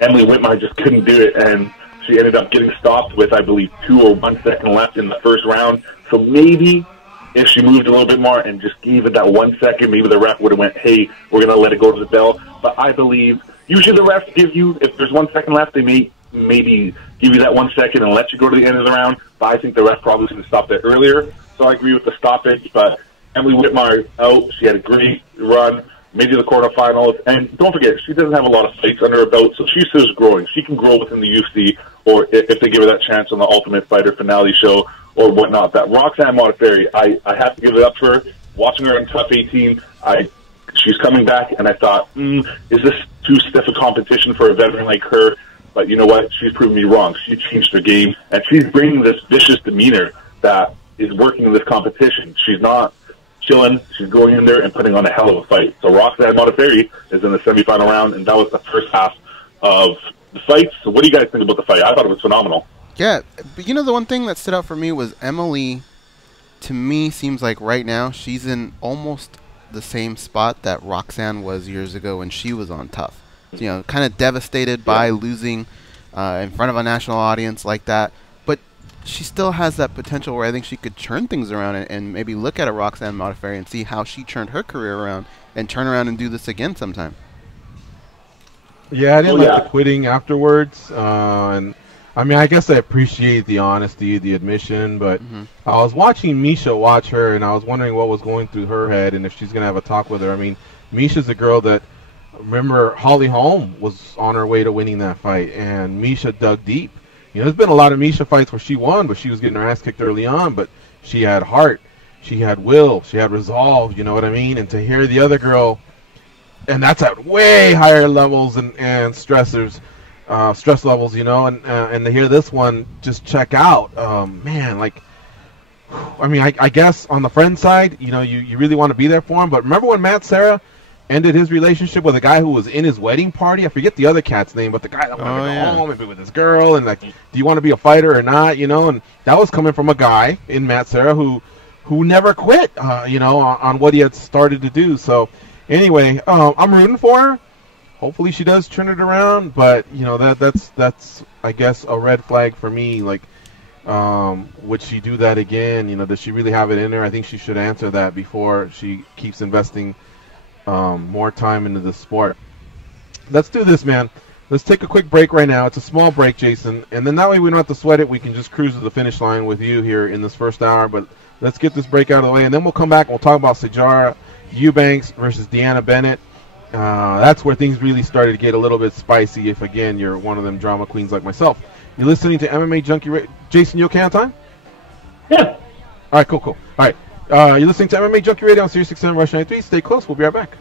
Emily Whitmire just couldn't do it, and she ended up getting stopped with, I believe, 2 or 1 second left in the first round. So maybe if she moved a little bit more and just gave it that 1 second, maybe the ref would have went, hey, we're going to let it go to the bell. But I believe usually the refs give you, if there's 1 second left, they may maybe give you that 1 second and let you go to the end of the round. But I think the ref probably should have stopped it earlier. So I agree with the stoppage. But Emily Whitmire out. She had a great run, made it to the quarterfinals. And don't forget, she doesn't have a lot of fights under her belt, so she's still growing. She can grow within the UFC, or if they give her that chance on the Ultimate Fighter finale show or whatnot. That Roxanne Modafferi, I have to give it up to her. Watching her in Tough 18, she's coming back, and I thought, is this too stiff a competition for a veteran like her? But you know what? She's proven me wrong. She changed her game, and she's bringing this vicious demeanor that is working in this competition. She's not chilling. She's going in there and putting on a hell of a fight. So Roxanne Modafferi is in the semifinal round, and that was the first half of the fight. So what do you guys think about the fight? I thought it was phenomenal. Yeah, but you know, the one thing that stood out for me was Emily, to me, seems like right now she's in almost the same spot that Roxanne was years ago when she was on Tough. You know, kind of devastated by losing in front of a national audience like that. But she still has that potential where I think she could turn things around and maybe look at a Roxanne Modafferi and see how she turned her career around and turn around and do this again sometime. Yeah, I didn't like the quitting afterwards. And I mean, I guess I appreciate the honesty, the admission, but I was watching Misha watch her, and I was wondering what was going through her head and if she's going to have a talk with her. I mean, Misha's a girl that, remember, Holly Holm was on her way to winning that fight, and Misha dug deep. You know, there's been a lot of Misha fights where she won, but she was getting her ass kicked early on, but she had heart, she had will, she had resolve, you know what I mean? And to hear the other girl, and that's at way higher levels and stressors, stress levels, you know, and to hear this one just check out, man, like, I mean, I guess on the friend side, you know, you really want to be there for him, but remember when Matt Serra ended his relationship with a guy who was in his wedding party? I forget the other cat's name, but the guy that wanted to go home and be with his girl, and like, do you want to be a fighter or not, you know? And that was coming from a guy in Matt Serra who never quit, you know, on what he had started to do. So anyway, I'm rooting for her. Hopefully she does turn it around, but you know, that's I guess a red flag for me. Like, would she do that again? You know, does she really have it in her? I think she should answer that before she keeps investing more time into the sport. Let's do this, man. Let's take a quick break right now. It's a small break, Jason, and then that way we don't have to sweat it. We can just cruise to the finish line with you here in this first hour. But let's get this break out of the way, and then we'll come back and we'll talk about Sijara Eubanks versus Deanna Bennett. That's where things really started to get a little bit spicy if, again, you're one of them drama queens like myself. You're listening to MMA Junkie Jason, you okay on time? Yeah. All right, cool. All right. You're listening to MMA Junkie Radio on Sirius 67 Rush 93. Stay close. We'll be right back.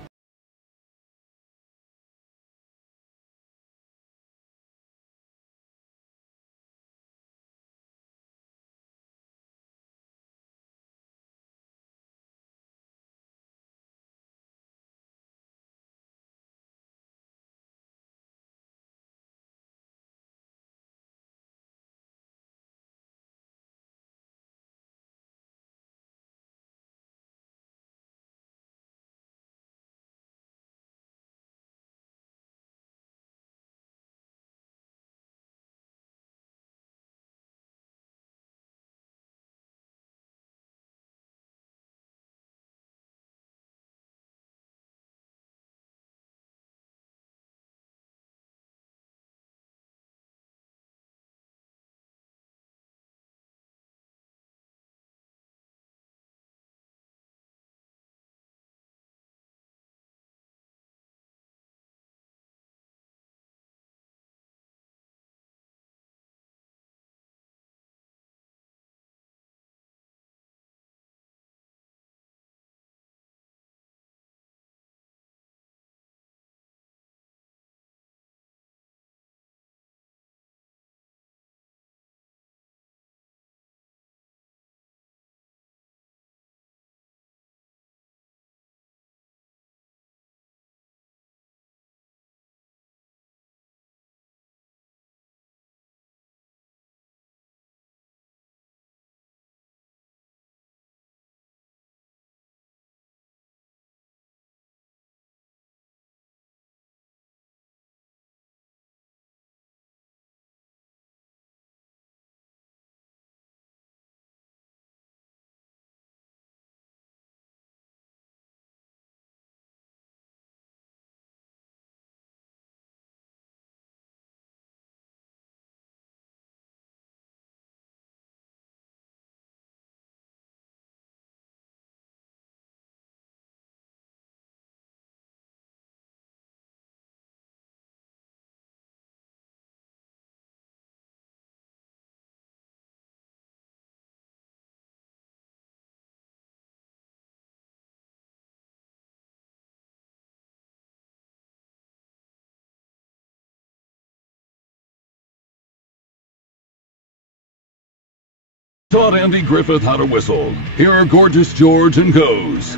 Taught Andy Griffith how to whistle. Here are Gorgeous George and Goes.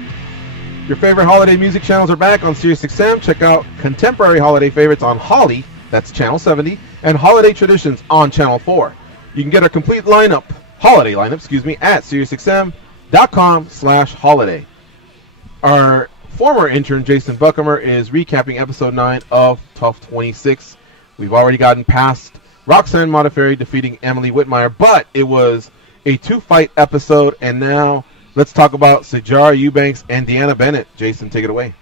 Your favorite holiday music channels are back on SiriusXM. Check out contemporary holiday favorites on Holly, that's Channel 70, and Holiday Traditions on Channel 4. You can get our complete holiday lineup, at SiriusXM.com/holiday. Our former intern, Jason Buckham, is recapping episode 9 of Tough 26. We've already gotten past Roxanne Modafferi defeating Emily Whitmire, but it was a 2-fight episode, and now let's talk about Sahara Eubanks and Deanna Bennett. Jason, take it away.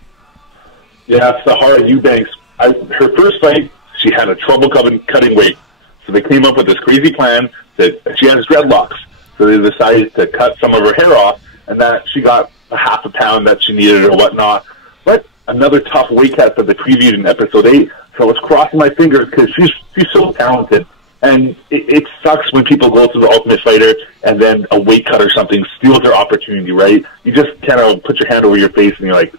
Yeah, Sahara Eubanks. Her first fight, she had a trouble cutting weight. So they came up with this crazy plan that she has dreadlocks. So they decided to cut some of her hair off, and that she got a half a pound that she needed or whatnot. But another tough weight cut that they previewed in episode 8. So I was crossing my fingers because she's so talented. And it sucks when people go to the Ultimate Fighter and then a weight cut or something steals their opportunity, right? You just kind of put your hand over your face and you're like,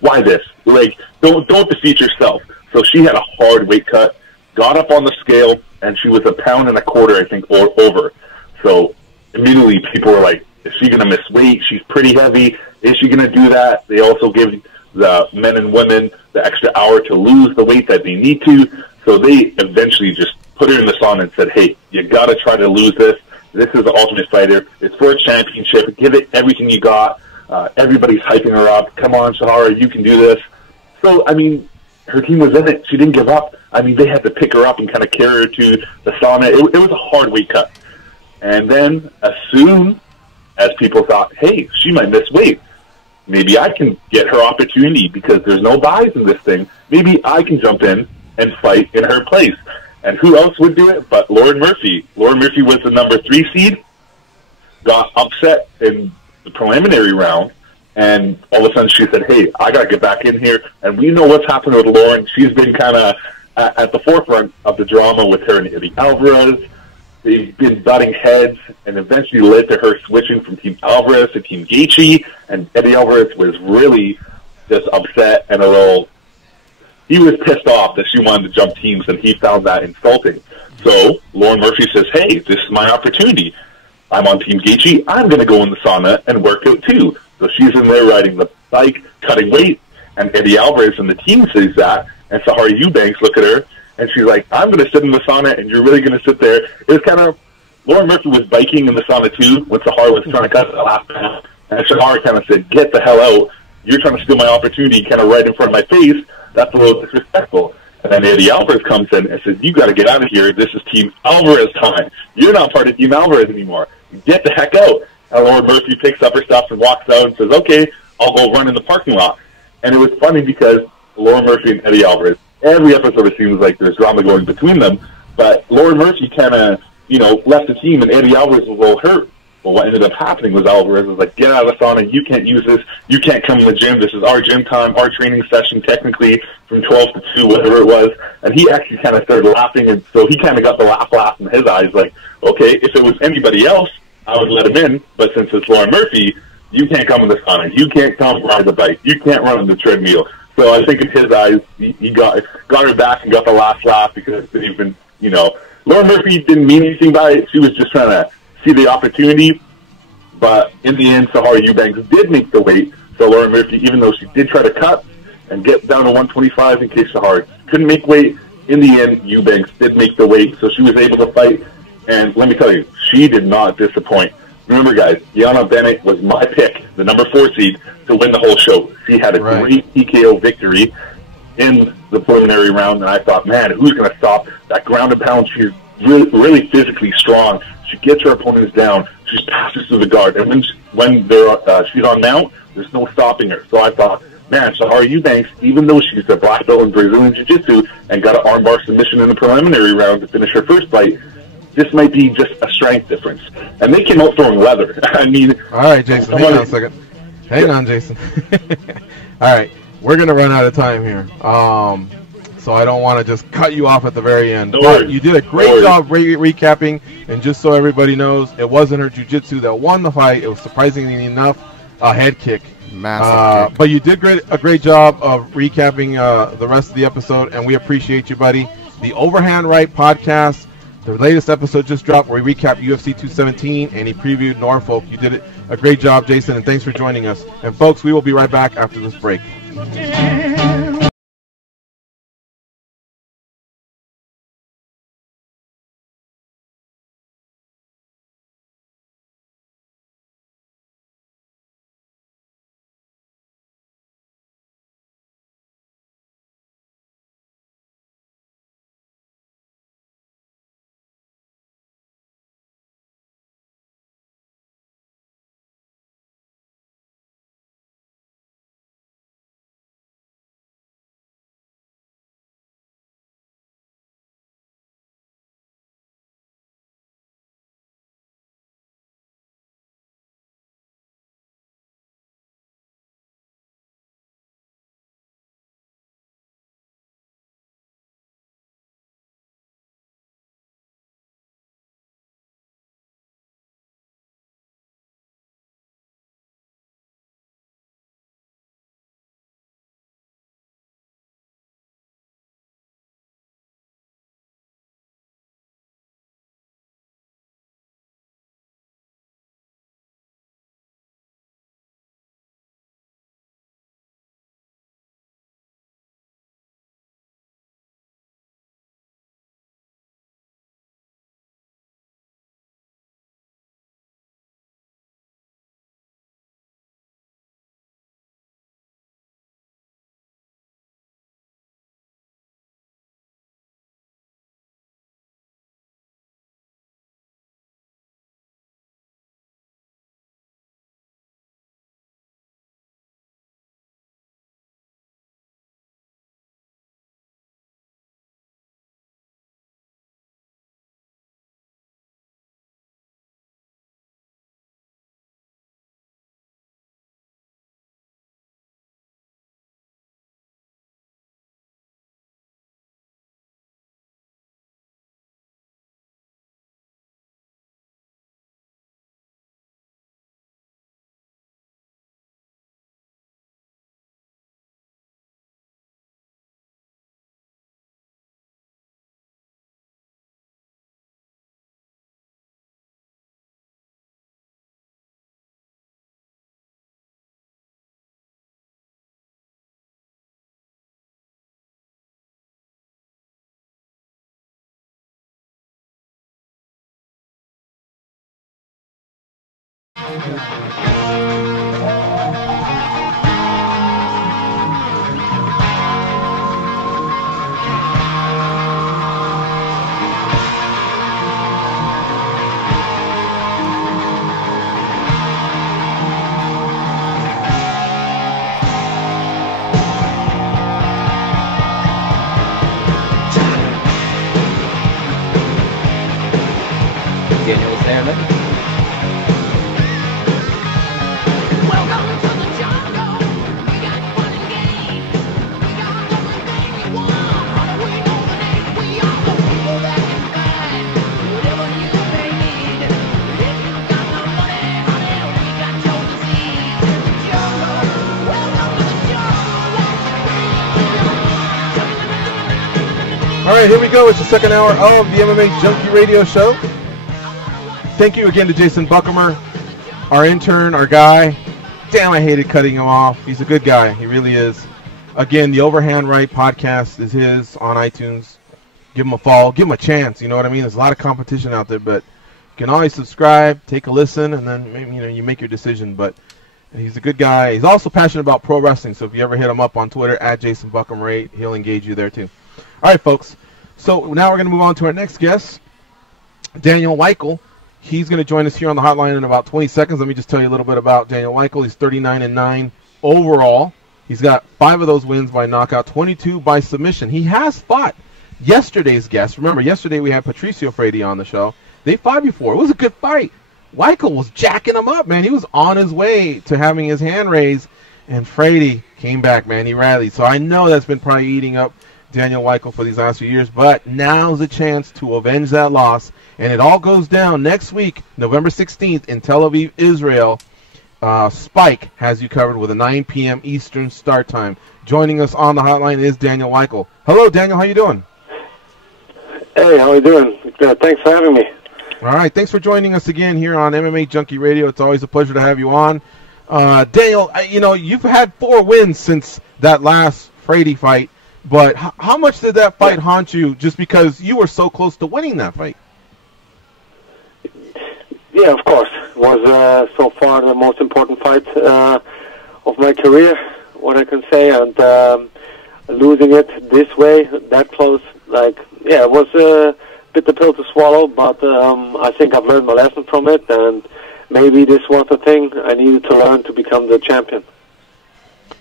why this? Like, don't defeat yourself. So she had a hard weight cut, got up on the scale, and she was 1.25 pounds, I think, or over. So immediately people were like, is she going to miss weight? She's pretty heavy. Is she going to do that? They also give the men and women the extra hour to lose the weight that they need to. So they eventually just put her in the sauna and said, hey, you got to try to lose this. This is the Ultimate Fighter. It's for a championship. Give it everything you got. Everybody's hyping her up. Come on, Sahara, you can do this. So, I mean, her team was in it. She didn't give up. I mean, they had to pick her up and kind of carry her to the sauna. It was a hard weight cut. And then as soon as people thought, hey, she might miss weight, maybe I can get her opportunity because there's no buys in this thing. Maybe I can jump in and fight in her place. And who else would do it but Lauren Murphy? Lauren Murphy was the number 3 seed, got upset in the preliminary round, and all of a sudden she said, hey, I got to get back in here. And we know what's happened with Lauren. She's been kind of at the forefront of the drama with her and Eddie Alvarez. They've been butting heads and eventually led to her switching from Team Alvarez to Team Gaethje. And Eddie Alvarez was really just upset and he was pissed off that she wanted to jump teams, and he found that insulting. So Lauren Murphy says, hey, this is my opportunity. I'm on Team Gaethje. I'm going to go in the sauna and work out too. So she's in there riding the bike, cutting weight, and Eddie Alvarez and the team says that, and Sahara Eubanks look at her, and she's like, I'm going to sit in the sauna, and you're really going to sit there. It was kind of, Lauren Murphy was biking in the sauna too when Sahara was trying to cut the last pound, and Sahara kind of said, get the hell out. You're trying to steal my opportunity kind of right in front of my face. That's a little disrespectful. And then Eddie Alvarez comes in and says, you got to get out of here. This is Team Alvarez time. You're not part of Team Alvarez anymore. Get the heck out. And Lauren Murphy picks up her stuff and walks out and says, okay, I'll go run in the parking lot. And it was funny because Lauren Murphy and Eddie Alvarez, every episode it seems like there's drama going between them. But Lauren Murphy kind of, left the team, and Eddie Alvarez was a little hurt. Well, what ended up happening was Alvarez was like, get out of the sauna. You can't use this. You can't come in the gym. This is our gym time, our training session, technically from 12 to 2, whatever it was. And he actually kind of started laughing, and so he kind of got the laugh in his eyes, like, okay, if it was anybody else, I would let him in. But since it's Lauren Murphy, you can't come in the sauna. You can't come ride the bike. You can't run on the treadmill. So I think in his eyes, he got her back and got the last laugh because even, Lauren Murphy didn't mean anything by it. She was just trying to see the opportunity, but in the end, Sahara Eubanks did make the weight. So Lauren Murphy, even though she did try to cut and get down to 125 in case Sahara couldn't make weight, in the end, Eubanks did make the weight, so she was able to fight. And let me tell you, she did not disappoint. Remember, guys, Deanna Bennett was my pick, the number 4 seed, to win the whole show. She had a great TKO victory in the preliminary round, and I thought, man, who's going to stop that ground and pound? She's really physically strong. She gets her opponents down. She passes through the guard. And when she's on mount, there's no stopping her. So I thought, man, Sahara Eubanks, even though she's a black belt in Brazilian Jiu-Jitsu and got an armbar submission in the preliminary round to finish her first fight, this might be just a strength difference. And they came out throwing leather. I mean... All right, Jason, hang on a second. Hang on, Jason. All right, we're going to run out of time here. So I don't want to just cut you off at the very end. But you did a great job recapping, and just so everybody knows, it wasn't her jiu-jitsu that won the fight. It was, surprisingly enough, a head kick. Massive kick. But you did a great job of recapping the rest of the episode, and we appreciate you, buddy. The Overhand Right podcast, The latest episode just dropped where we recapped UFC 217 and he previewed Norfolk. You did a great job, Jason, and thanks for joining us. And folks, we will be right back after this break. Daniel's there, look. All right, here we go. It's the second hour of the MMA Junkie Radio Show. Thank you again to Jason Buckham, our intern, our guy. Damn, I hated cutting him off. He's a good guy. He really is. Again, the Overhand Right podcast is his on iTunes. Give him a follow. Give him a chance. You know what I mean? There's a lot of competition out there, but you can always subscribe, take a listen, and then maybe, you make your decision. But he's a good guy. He's also passionate about pro wrestling, so if you ever hit him up on Twitter, at Jason Buckham Right, he'll engage you there too. All right, folks. So now we're going to move on to our next guest, Daniel Weichel. He's going to join us here on the hotline in about 20 seconds. Let me just tell you a little bit about Daniel Weichel. He's 39-9 overall. He's got 5 of those wins by knockout, 22 by submission. He has fought yesterday's guest. Remember, yesterday we had Patricio Frady on the show. They fought before. It was a good fight. Weichel was jacking him up, man. He was on his way to having his hand raised, and Frady came back, man. He rallied. So I know that's been probably eating up Daniel Weichel for these last few years, but now's the chance to avenge that loss, and it all goes down next week, November 16th in Tel Aviv, Israel. Spike has you covered with a 9 p.m. Eastern start time. Joining us on the hotline is Daniel Weichel. Hello, Daniel. How you doing? Hey, how are you doing? Thanks for having me. All right, thanks for joining us again here on MMA Junkie Radio. It's always a pleasure to have you on. Daniel, you've had 4 wins since that last Frady fight, but how much did that fight haunt you just because you were so close to winning that fight? Yeah, of course. It was so far the most important fight of my career, what I can say, and losing it this way, that close, it was a bitter pill to swallow, but I think I've learned my lesson from it, and maybe this was the thing I needed to learn to become the champion.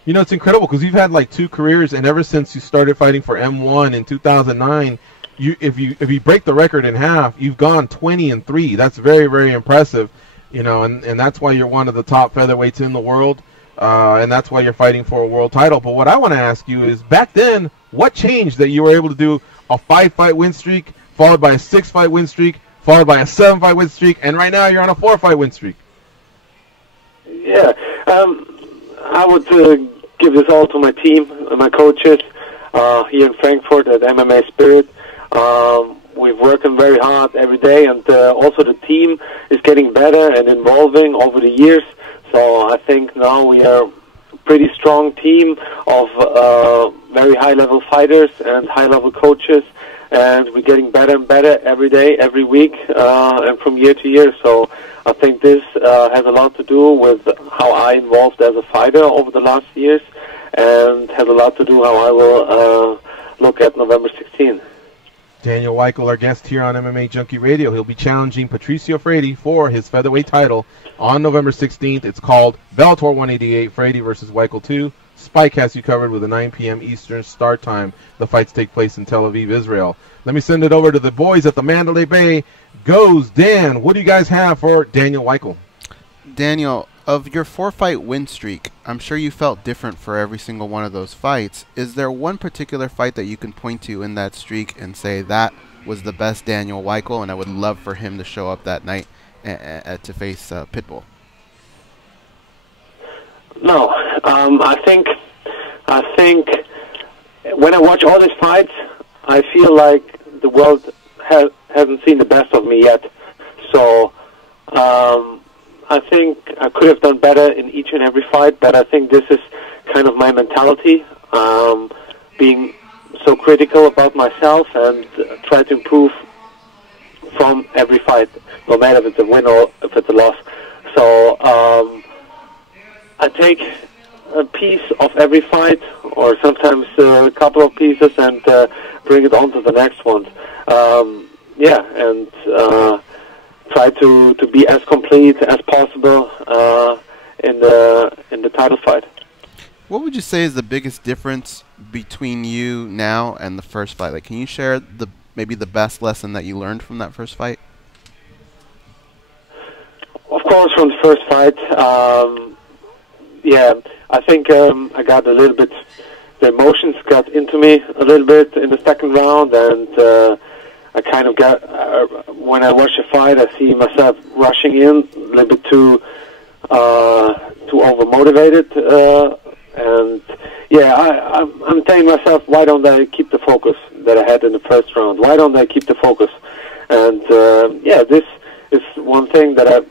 You know, it's incredible because you've had 2 careers, and ever since you started fighting for M1 in 2009, if you break the record in half, you've gone 20-3. That's very, very impressive. And that's why you're one of the top featherweights in the world, and that's why you're fighting for a world title. But what I want to ask you is, back then, what changed that you were able to do a 5-fight win streak, followed by a 6-fight win streak, followed by a 7-fight win streak, and right now you're on a 4-fight win streak? Yeah, I would give this all to my team and my coaches here in Frankfurt at MMA Spirit. We're working very hard every day, and also the team is getting better and evolving over the years. So I think now we are a pretty strong team of very high-level fighters and high-level coaches, and we're getting better and better every day, every week, and from year to year. So I think this has a lot to do with how I evolved as a fighter over the last years, and has a lot to do how I will look at November 16th. Daniel Weichel, our guest here on MMA Junkie Radio. He'll be challenging Patricio Frady for his featherweight title on November 16th. It's called Bellator 188, Frady versus Weichel 2. Spike has you covered with a 9 p.m. Eastern start time. The fights take place in Tel Aviv, Israel. Let me send it over to the boys at the Mandalay Bay. Goes Dan. What do you guys have for Daniel Weichel? Daniel, of your 4-fight win streak, I'm sure you felt different for every single one of those fights. Is there one particular fight that you can point to in that streak and say that was the best Daniel Weichel, and I would love for him to show up that night to face Pitbull? No, I think when I watch all these fights, I feel like the world hasn't seen the best of me yet. So I think I could have done better in each and every fight, but I think this is kind of my mentality, being so critical about myself and try to improve from every fight, no matter if it's a win or if it's a loss. So I take a piece of every fight, or sometimes a couple of pieces, and bring it on to the next one. And try to be as complete as possible in the title fight. What would you say is the biggest difference between you now and the first fight? Like, can you share maybe the best lesson that you learned from that first fight? Of course, from the first fight, I think I got a little bit, the emotions got into me a little bit in the second round, and I kind of got, when I watch the fight, I see myself rushing in a little bit too over-motivated, and I'm telling myself, why don't I keep the focus that I had in the first round? Why don't I keep the focus? And this is one thing that I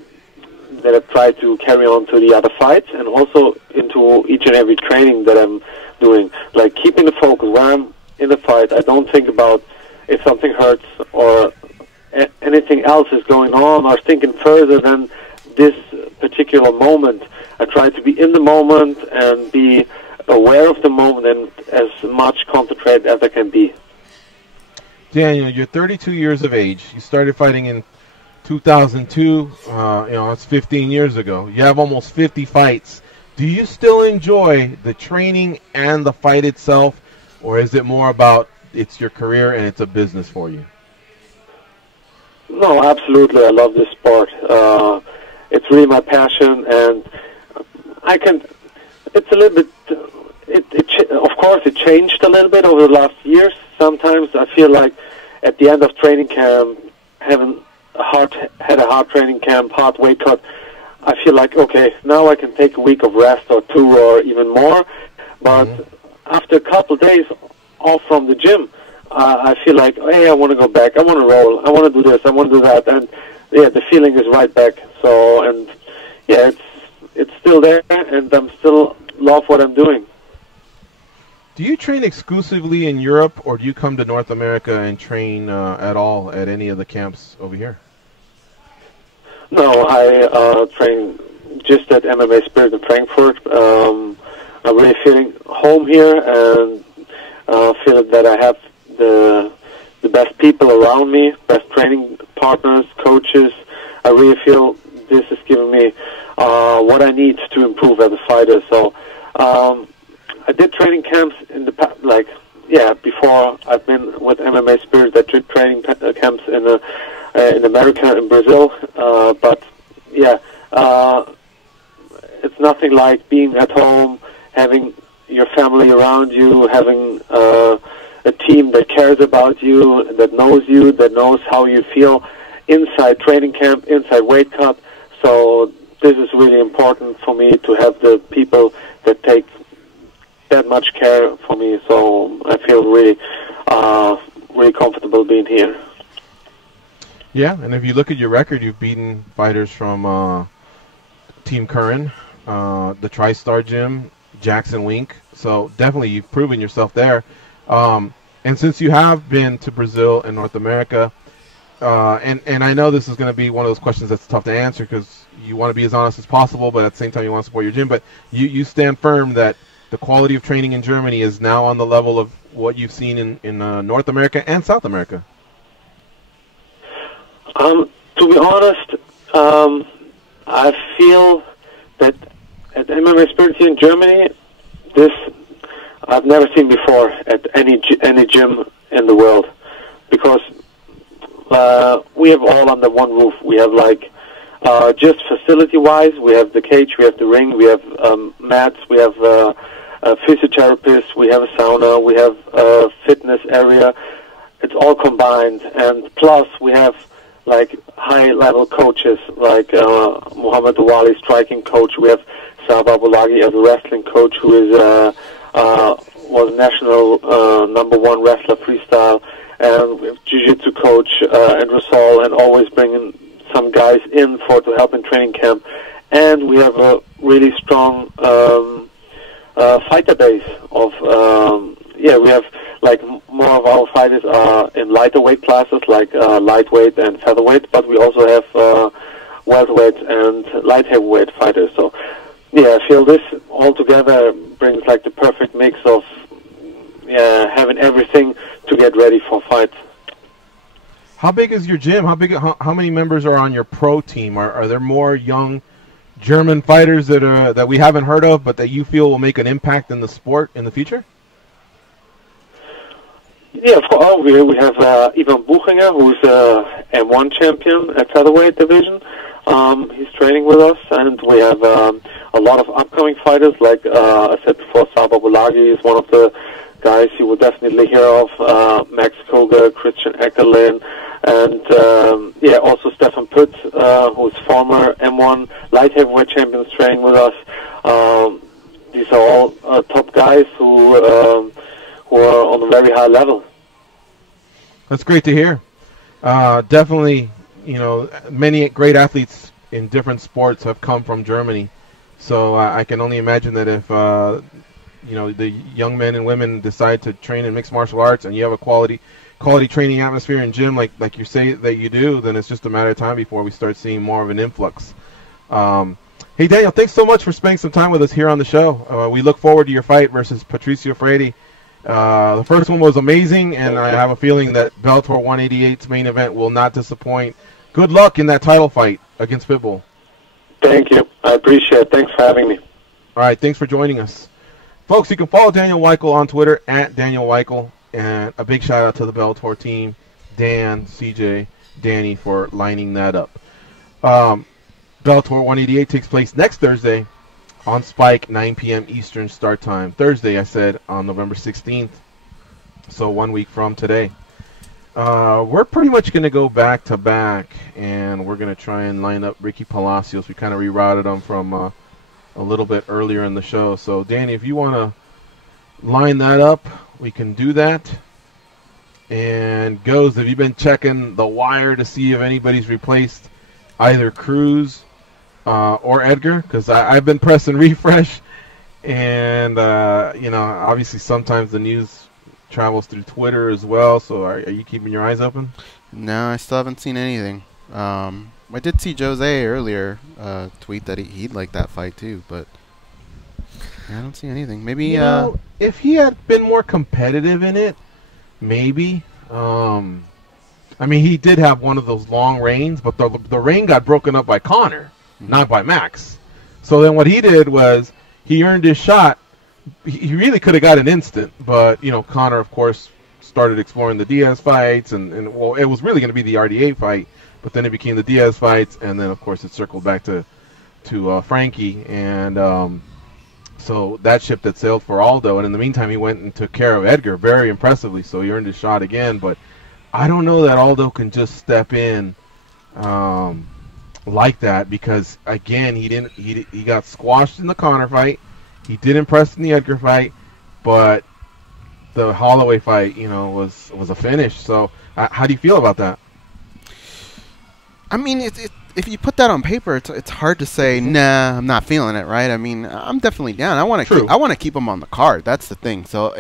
try to carry on to the other fights, and also into each and every training that I'm doing. Like, keeping the focus. When I'm in the fight, I don't think about if something hurts or anything else is going on, or thinking further than this particular moment. I try to be in the moment and be aware of the moment and as much concentrated as I can be. Daniel, you're 32 years of age. You started fighting in 2002. It's 15 years ago. You have almost 50 fights. Do you still enjoy the training and the fight itself, or is it more about it's your career and it's a business for you? No, absolutely. I love this sport. It's really my passion, and it's a little bit, of course, it changed a little bit over the last years. Sometimes I feel like at the end of training camp, having had a hard training camp, hard weight cut, I feel like, okay, now I can take a week of rest or 2 or even more. But after a couple of days off from the gym, I feel like, hey, I want to go back. I want to roll. I want to do this. I want to do that. And yeah, the feeling is right back. So, and yeah, it's still there, and I'm still love what I'm doing. Do you train exclusively in Europe, or do you come to North America and train at all at any of the camps over here? No, I train just at MMA Spirit in Frankfurt. I'm really feeling home here, and feel that I have the best people around me, best training partners, coaches. I really feel this is giving me what I need to improve as a fighter. So I did training camps in the past, like, yeah, before I've been with MMA Spirit. I did training camps in America, in Brazil, but yeah, it's nothing like being at home, having your family around you, having a team that cares about you, that knows how you feel inside training camp, inside weight cut. So this is really important for me to have the people that take that much care for me. So I feel really, really comfortable being here. Yeah, and if you look at your record, you've beaten fighters from Team Curran, the TriStar Gym, Jackson Wink. So definitely you've proven yourself there. And since you have been to Brazil and North America, and I know this is going to be one of those questions that's tough to answer because you want to be as honest as possible, but at the same time you want to support your gym. But you stand firm that the quality of training in Germany is now on the level of what you've seen in North America and South America. To be honest, I feel that at MMA Spirit in Germany, this I've never seen before at any gym in the world, because we have all under one roof. We have like just facility-wise, we have the cage, we have the ring, we have mats, we have a physiotherapist, we have a sauna, we have a fitness area. It's all combined, and plus we have like high-level coaches, like Muhammad Awali, striking coach. We have Sabah Bulagi as a wrestling coach, who is was national #1 wrestler freestyle, and we have jiu-jitsu coach Andrew Saul, and always bringing some guys in to help in training camp. And we have a really strong fighter base of we have like more of our fighters are in lighter weight classes, like lightweight and featherweight, but we also have welterweight and light heavyweight fighters. So yeah, I feel this all together brings like the perfect mix of having everything to get ready for fights. How big is your gym? How many members are on your pro team? Are there more young German fighters that we haven't heard of, but that you feel will make an impact in the sport in the future? Yeah, of course. We have Ivan Buchamer, who's a M1 champion at featherweight division. He's training with us, and we have a lot of upcoming fighters. Like I said before, Sabah Bulagi is one of the guys you would definitely hear of. Max Koga, Christian Eckerlin, and also Stefan Putt, who's former M1 light heavyweight champions, training with us. These are all top guys who are on a very high level. That's great to hear. Definitely, many great athletes in different sports have come from Germany. So I can only imagine that if the young men and women decide to train in mixed martial arts, and you have a quality training atmosphere and gym like you say that you do, then it's just a matter of time before we start seeing more of an influx. Hey Daniel, thanks so much for spending some time with us here on the show. We look forward to your fight versus Patricio Freire. The first one was amazing, and I have a feeling that Bellator 188's main event will not disappoint. Good luck in that title fight against Pitbull. Thank you. I appreciate it. Thanks for having me. All right, thanks for joining us. Folks, you can follow Daniel Weichel on Twitter at Daniel Weichel, and a big shout out to the Bellator team, Dan, CJ, Danny, for lining that up. Bellator 188 takes place next Thursday on Spike, 9 p.m. Eastern start time. Thursday, I said, on November 16th, so 1 week from today. We're pretty much going to go back-to-back, and we're going to try and line up Ricky Palacios. We kind of rerouted him from a little bit earlier in the show. So, Danny, if you want to line that up, we can do that. And Goes, have you been checking the wire to see if anybody's replaced either Cruz or Edgar? Because I've been pressing refresh, and obviously sometimes the news travels through Twitter as well. So are you keeping your eyes open? No, I still haven't seen anything. I did see Jose earlier tweet that he'd like that fight too, but I don't see anything. Maybe if he had been more competitive in it, maybe. I mean, he did have one of those long reigns, but the reign got broken up by Connor, not by Max. So then what he did was he earned his shot. He really could have got an instant, but Connor, of course, started exploring the Diaz fights, and well, it was really going to be the RDA fight, but then it became the Diaz fights, and then of course it circled back to Frankie, and so that ship that sailed for Aldo, and in the meantime he went and took care of Edgar very impressively, so he earned his shot again. But I don't know that Aldo can just step in like that, because again he got squashed in the Connor fight. He did impress in the Edgar fight, but the Holloway fight, was a finish. So how do you feel about that? I mean, if you put that on paper, it's hard to say, nah, I'm not feeling it, right? I mean, I'm definitely down. I want to keep him on the card. That's the thing. So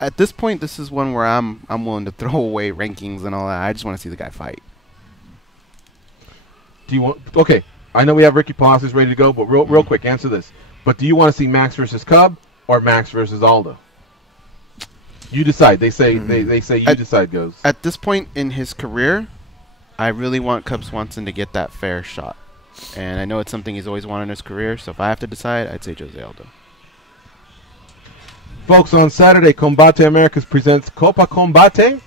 at this point, this is one where I'm willing to throw away rankings and all that. I just want to see the guy fight. Do you want? Okay, I know we have Ricky Palacios ready to go, but real quick, answer this. But do you want to see Max versus Cub or Max versus Aldo? You decide. They say they say you decide. Goes. At this point in his career, I really want Cub Swanson to get that fair shot. And I know it's something he's always wanted in his career, so if I have to decide, I'd say Jose Aldo. Folks, on Saturday, Combate Americas presents Copa Combate.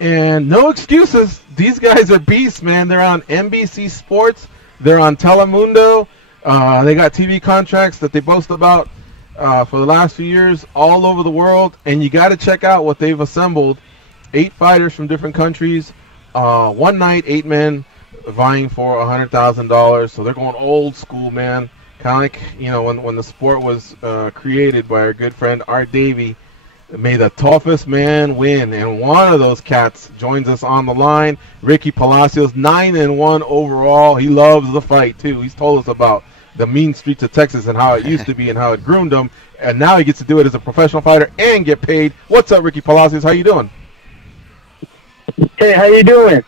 And no excuses. These guys are beasts, man. They're on NBC Sports. They're on Telemundo. They got TV contracts that they boast about for the last few years all over the world. And you got to check out what they've assembled. 8 fighters from different countries. One night, 8 men vying for $100,000. So they're going old school, man. Kind of like, when the sport was created by our good friend Art Davey. May the toughest man win. And one of those cats joins us on the line. Ricky Palacios, 9-1 overall. He loves the fight, too. He's told us about the mean streets of Texas and how it used to be and how it groomed him. And now he gets to do it as a professional fighter and get paid. What's up, Ricky Palacios? How you doing? Hey, how you doing?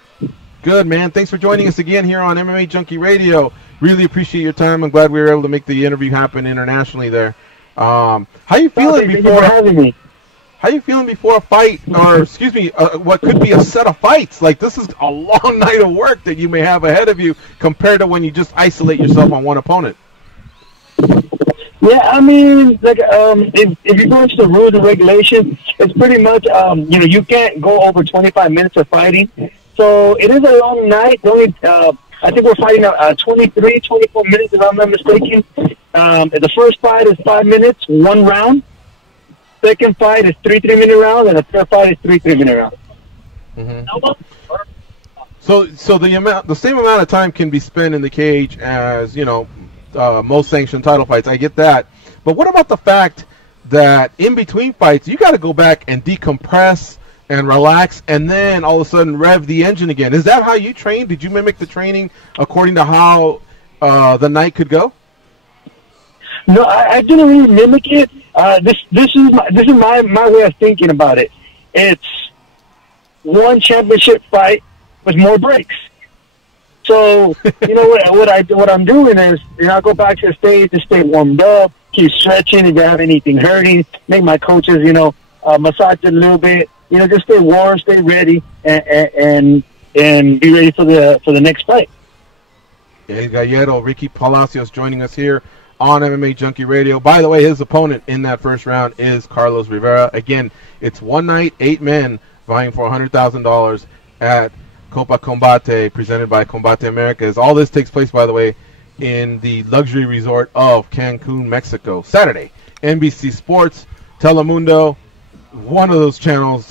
Good, man. Thanks for joining us again here on MMA Junkie Radio. Really appreciate your time. I'm glad we were able to make the interview happen internationally there. How you feeling before having me? How you feeling before a fight, or excuse me, what could be a set of fights? Like, this is a long night of work that you may have ahead of you compared to when you just isolate yourself on one opponent. Yeah, I mean, like, if you go into the rules and regulations, it's pretty much, you can't go over 25 minutes of fighting. So it is a long night. Only, I think we're fighting 23, 24 minutes, if I'm not mistaken. The first fight is 5 minutes, 1 round. Second fight is 3 3-minute rounds, and the third fight is 3 3-minute rounds. Mm-hmm. So the same amount of time can be spent in the cage as most sanctioned title fights. I get that, but what about the fact that in between fights you got to go back and decompress and relax, and then all of a sudden rev the engine again? Is that how you train? Did you mimic the training according to how the night could go? No, I didn't really mimic it. This is my way of thinking about it. It's one championship fight with more breaks. So what I'm doing is I go back to the stage to stay warmed up, keep stretching if you have anything hurting, make my coaches massage it a little bit, just stay warm, stay ready, and be ready for the next fight. Yeah, Gallero, Ricky Palacios joining us here on MMA Junkie Radio. By the way, his opponent in that first round is Carlos Rivera. Again, it's one night, 8 men vying for $100,000 at Copa Combate, presented by Combate Americas. All this takes place, by the way, in the luxury resort of Cancun, Mexico. Saturday, NBC Sports, Telemundo, one of those channels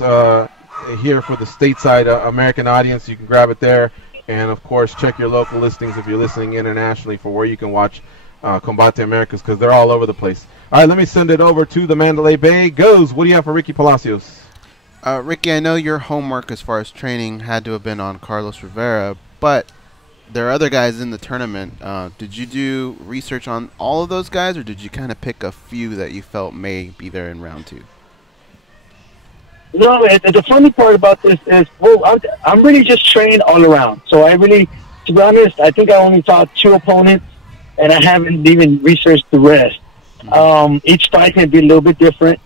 here for the stateside American audience. You can grab it there. And, of course, check your local listings if you're listening internationally for where you can watch Combate Americas, because they're all over the place. All right, let me send it over to the Mandalay Bay. Goes, what do you have for Ricky Palacios? Ricky, I know your homework as far as training had to have been on Carlos Rivera, but there are other guys in the tournament. Did you do research on all of those guys, or did you kind of pick a few that you felt may be there in round 2? No, the funny part about this is, well, I'm really just trained all around. So I really, to be honest, I think I only fought 2 opponents, and I haven't even researched the rest. Each fight can be a little bit different,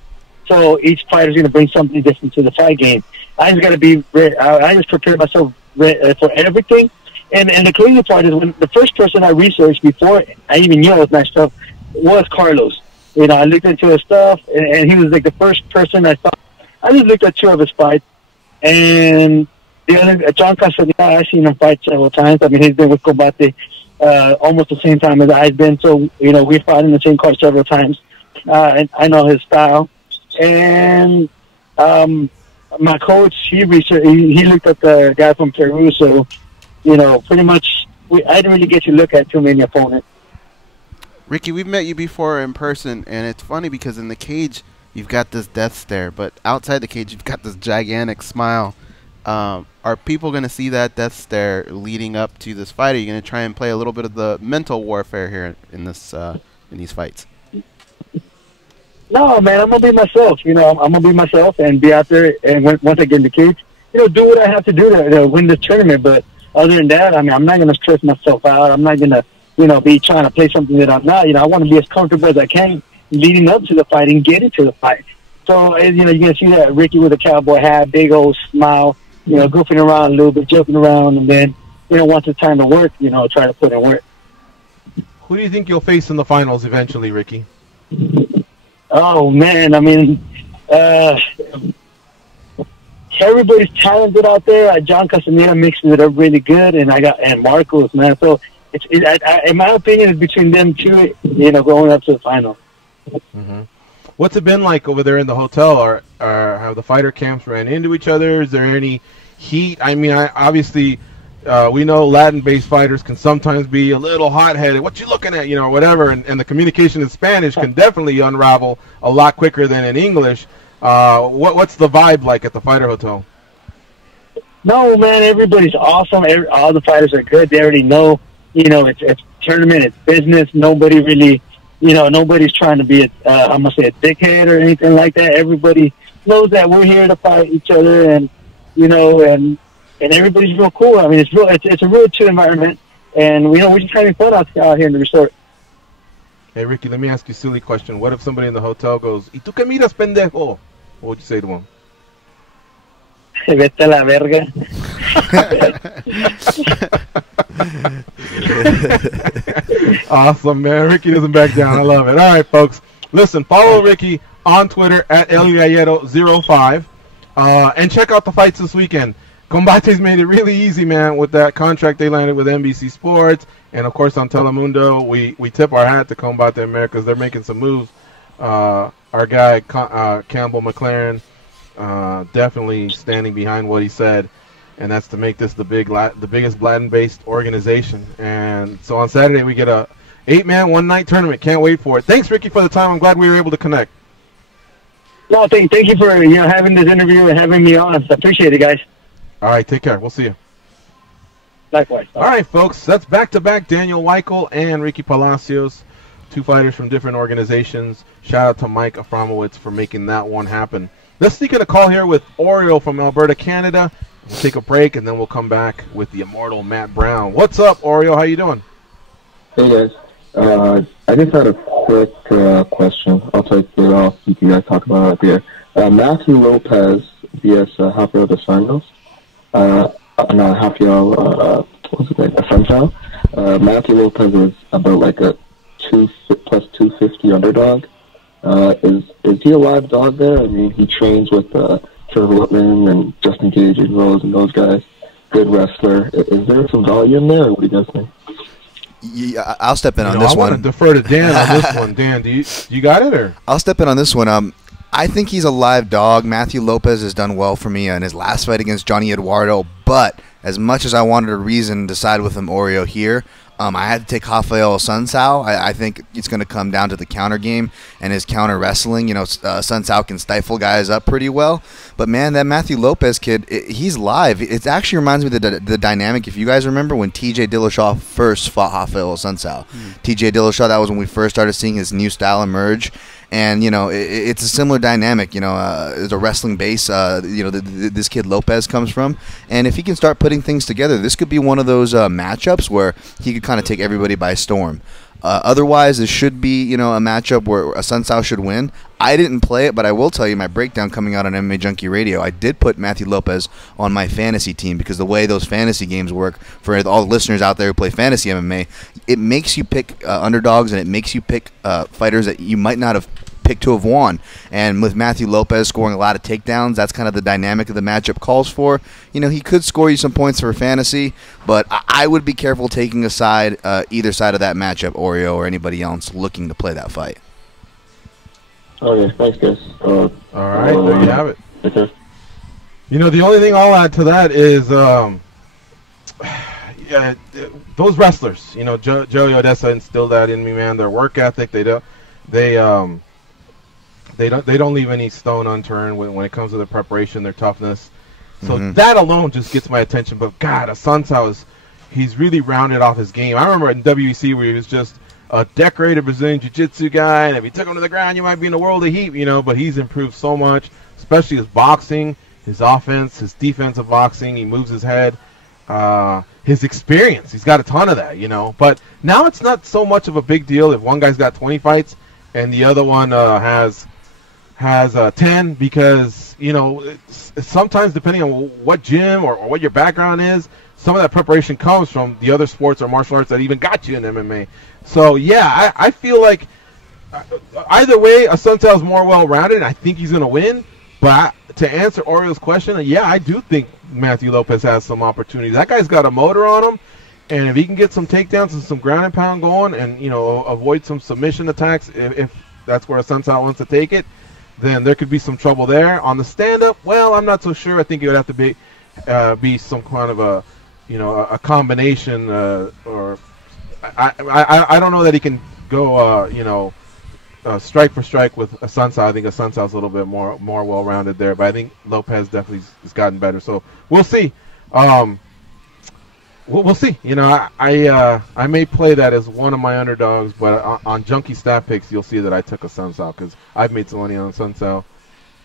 so each fighter is going to bring something different to the fight game. I just got to be ready. I just prepare myself for everything. And the crazy part is when the first person I researched before I even knew I was matched up was Carlos. You know, I looked into his stuff, and he was like the first person I saw. I just looked at 2 of his fights, and the other, John Castaneda, I've seen him fight several times. I mean, he's been with Combate almost the same time as I've been, so, you know, we fought in the same card several times, and I know his style. And my coach, he looked at the guy from Peru, so, you know, pretty much, I didn't really get to look at too many opponents. Ricky, we've met you before in person, and it's funny because in the cage, you've got this death stare, but outside the cage, you've got this gigantic smile. Are people going to see that death stare leading up to this fight? Are you going to try and play a little bit of the mental warfare here in this in these fights? No, man, I'm going to be myself. You know, I'm going to be myself and be out there, and once I get in the cage, you know, do what I have to do to win this tournament. But other than that, I mean, I'm not going to stress myself out. I'm not going to, you know, be trying to play something that I'm not. You know, I want to be as comfortable as I can leading up to the fight and getting to the fight. So, you know, you're going to see that Ricky with a cowboy hat, big old smile, you know, goofing around a little bit, joking around, and then, you know, once it's time to work, you know, try to put in work. Who do you think you'll face in the finals eventually, Ricky? Oh, man, I mean, everybody's talented out there. John Castaneda mixes it up really good, and Marcos, man. So, in my opinion, it's between them 2, you know, going up to the final. Mm-hmm. What's it been like over there in the hotel? Or have the fighter camps ran into each other? Is there any heat? I mean, obviously, we know Latin-based fighters can sometimes be a little hot-headed. What you looking at? You know, whatever. And the communication in Spanish can definitely unravel a lot quicker than in English. What's the vibe like at the fighter hotel? No, man, everybody's awesome. All the fighters are good. They already know, you know, it's tournament, it's business. Nobody really, you know, nobody's trying to be I'm going to say a dickhead or anything like that. Everybody knows that we're here to fight each other, and, you know, and everybody's real cool. I mean, it's a real chill environment, and, you know, we're just having fun out here in the resort. Hey, Ricky, let me ask you a silly question. What if somebody in the hotel goes, ¿Y tú qué miras, pendejo? What would you say to him? Vete a la verga. Awesome, man. Ricky doesn't back down. I love it. All right, folks. Listen, follow Ricky on Twitter at ElGallero05. And check out the fights this weekend. Combate's made it really easy, man, with that contract they landed with NBC Sports. And, of course, on Telemundo, we tip our hat to Combate Americas. They're making some moves. Our guy, Campbell McLaren, definitely standing behind what he said. And that's to make this the biggest Latin-based organization. And so on Saturday, we get a 8-man, one-night tournament. Can't wait for it. Thanks, Ricky, for the time. I'm glad we were able to connect. No, thank you for having this interview and having me on. I appreciate it, guys. All right, take care. We'll see you. Likewise. All right, folks. That's back-to-back Daniel Weichel and Ricky Palacios, 2 fighters from different organizations. Shout out to Mike Aframowitz for making that one happen. Let's sneak in a call here with Oriole from Alberta, Canada. We'll take a break, and then we'll come back with the immortal Matt Brown. What's up, Oriole? How you doing? Hey, guys. I just had a quick question. I'll take it off. You can guys talk about it there. Matthew Lopez vs. Rafael dos Anjos. Rafael, what's his name? Assunção. Matthew Lopez is about like a plus 250 underdog. Is he a live dog there? I mean, he trains with Trevor Whitman and Justin Gage and Rose and those guys. Good wrestler. Is there some value in there, or what do you guys think? Yeah, I'll step in on this one. I want to defer to Dan on this one. Dan, do you got it? Or? I'll step in on this one. I think he's a live dog. Matthew Lopez has done well for me in his last fight against Johnny Eduardo, but as much as I wanted to reason decide with him Oreo here, I had to take Rafael Sunsao. I think it's going to come down to the counter game and his counter wrestling. Sunsao can stifle guys up pretty well. But, man, that Matthew Lopez kid, he's live. It actually reminds me of the dynamic, if you guys remember, when T.J. Dillashaw first fought Rafael Sunsao. T.J. Dillashaw, that was when we first started seeing his new style emerge. And, it's a similar dynamic. There's a wrestling base, this kid Lopez comes from. And if he can start putting things together, this could be one of those matchups where he could kind of take everybody by storm. Otherwise, this should be, a matchup where a Sunsao should win. I didn't play it, but I will tell you my breakdown coming out on MMA Junkie Radio. I did put Matthew Lopez on my fantasy team because the way those fantasy games work, for all the listeners out there who play fantasy MMA, it makes you pick underdogs and it makes you pick fighters that you might not have picked to have won. And with Matthew Lopez scoring a lot of takedowns, that's kind of the dynamic of the matchup calls for. He could score you some points for fantasy, but I would be careful taking a side, either side of that matchup, Oreo or anybody else looking to play that fight. Okay, thanks, guys. All right, there you have it. Okay. The only thing I'll add to that is those wrestlers. Joey Odessa instilled that in me, man. Their work ethic, they don't leave any stone unturned when it comes to their preparation, their toughness. So that alone just gets my attention. But God, Sunsao he's really rounded off his game. I remember in WEC where he was just a decorated Brazilian Jiu-Jitsu guy, and if you took him to the ground, you might be in a world of heat, But he's improved so much, especially his boxing, his offense, his defensive boxing. He moves his head, his experience. He's got a ton of that, But now it's not so much of a big deal if one guy's got 20 fights and the other one has 10, because it's sometimes depending on what gym or what your background is, some of that preparation comes from the other sports or martial arts that even got you in MMA. So yeah, I feel like either way, Sunsao is more well-rounded. I think he's going to win. But to answer Oreo's question, yeah, I do think Matthew Lopez has some opportunities. That guy's got a motor on him, and if he can get some takedowns and some ground and pound going, and avoid some submission attacks, if that's where Sunsao wants to take it, then there could be some trouble there. On the stand-up, well, I'm not so sure. I think it would have to be some kind of a combination, or I don't know that he can go strike for strike with Sunsao. I think Sunsao's a little bit more well-rounded there, but I think Lopez definitely has gotten better. So we'll see. We'll see. I may play that as one of my underdogs, but on Junkie Stat Picks, you'll see that I took a Sunsao because I've made some money on Sunsao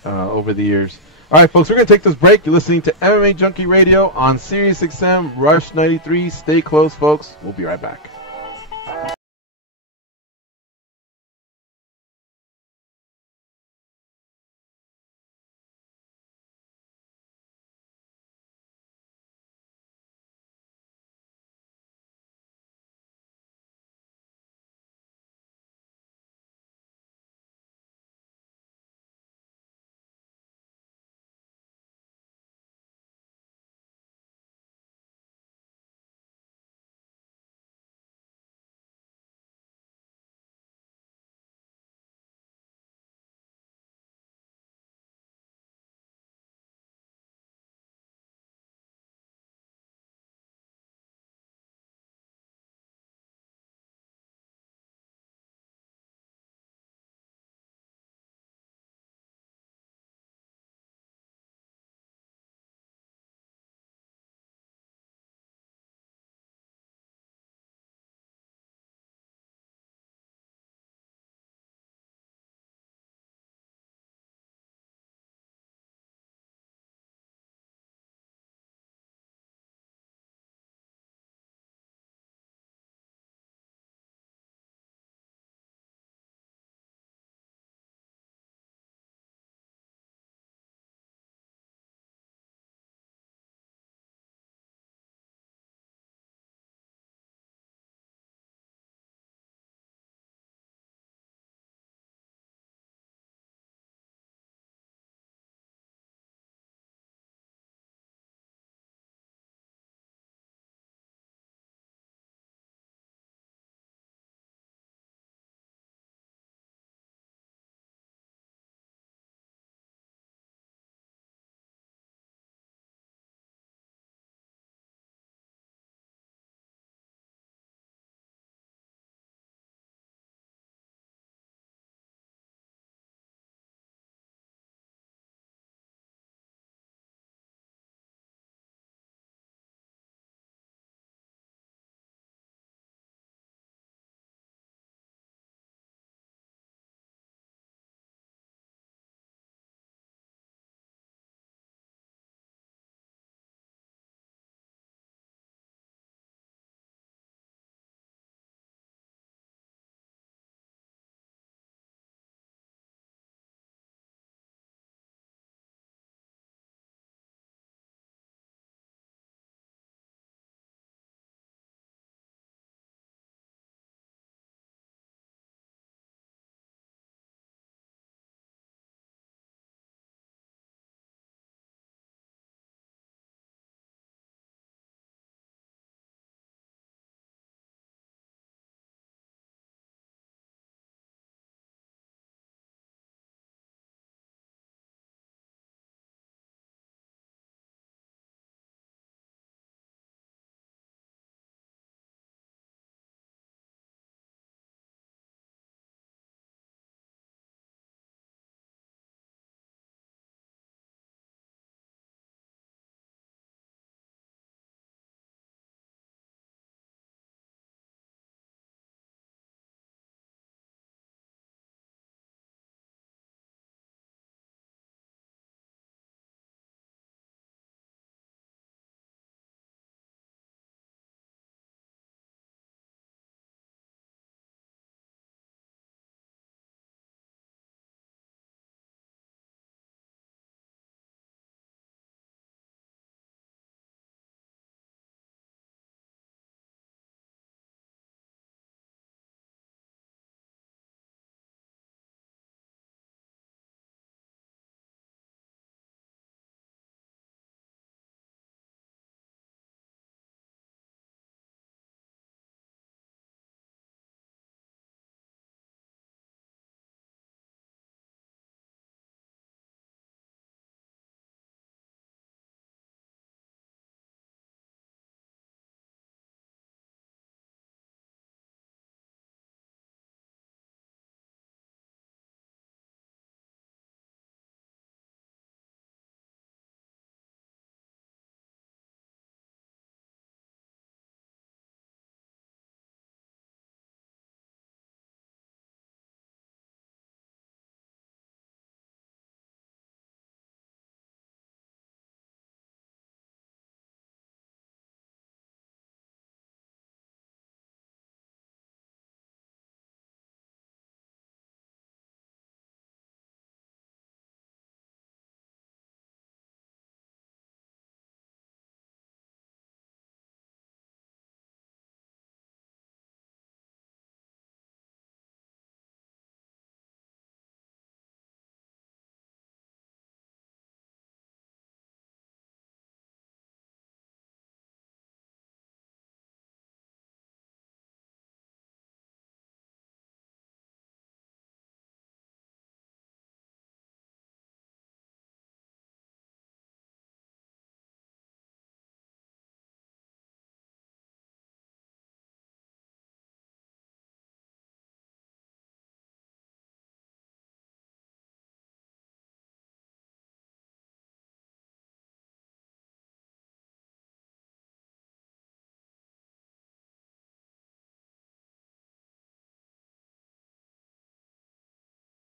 over the years. All right, folks, we're going to take this break. You're listening to MMA Junkie Radio on SiriusXM Rush 93. Stay close, folks. We'll be right back.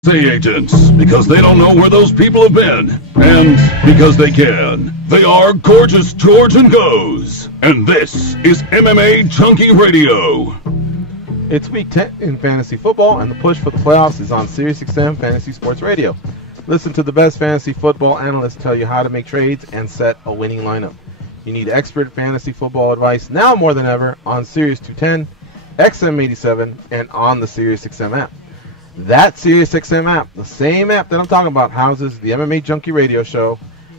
Agents, because they don't know where those people have been, and because they can. They are Gorgeous George and Goes, and this is MMAjunkie Radio. It's week 10 in fantasy football, and the push for the playoffs is on SiriusXM Fantasy Sports Radio. Listen to the best fantasy football analysts tell you how to make trades and set a winning lineup. You need expert fantasy football advice now more than ever on Sirius 210, XM87, and on the SiriusXM app. That SiriusXM app, the same app that I'm talking about, houses the MMAjunkie radio show,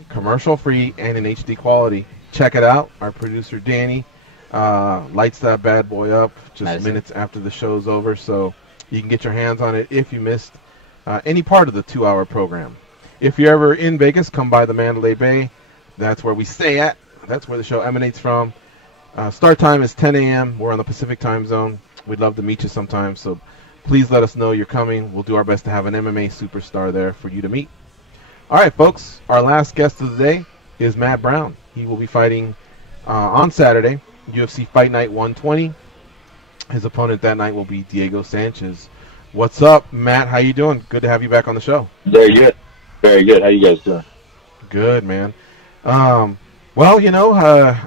commercial-free and in HD quality. Check it out. Our producer, Danny, lights that bad boy up just minutes after the show's over, so you can get your hands on it if you missed any part of the 2-hour program. If you're ever in Vegas, come by the Mandalay Bay. That's where we stay at. That's where the show emanates from. Start time is 10 a.m. We're on the Pacific time zone. We'd love to meet you sometime, so please let us know you're coming. We'll do our best to have an MMA superstar there for you to meet. All right, folks, our last guest of the day is Matt Brown. He will be fighting on Saturday, UFC Fight Night 120. His opponent that night will be Diego Sanchez. What's up, Matt? How you doing? Good to have you back on the show. Very good. Very good. How you guys doing? Good, man. Well, you know,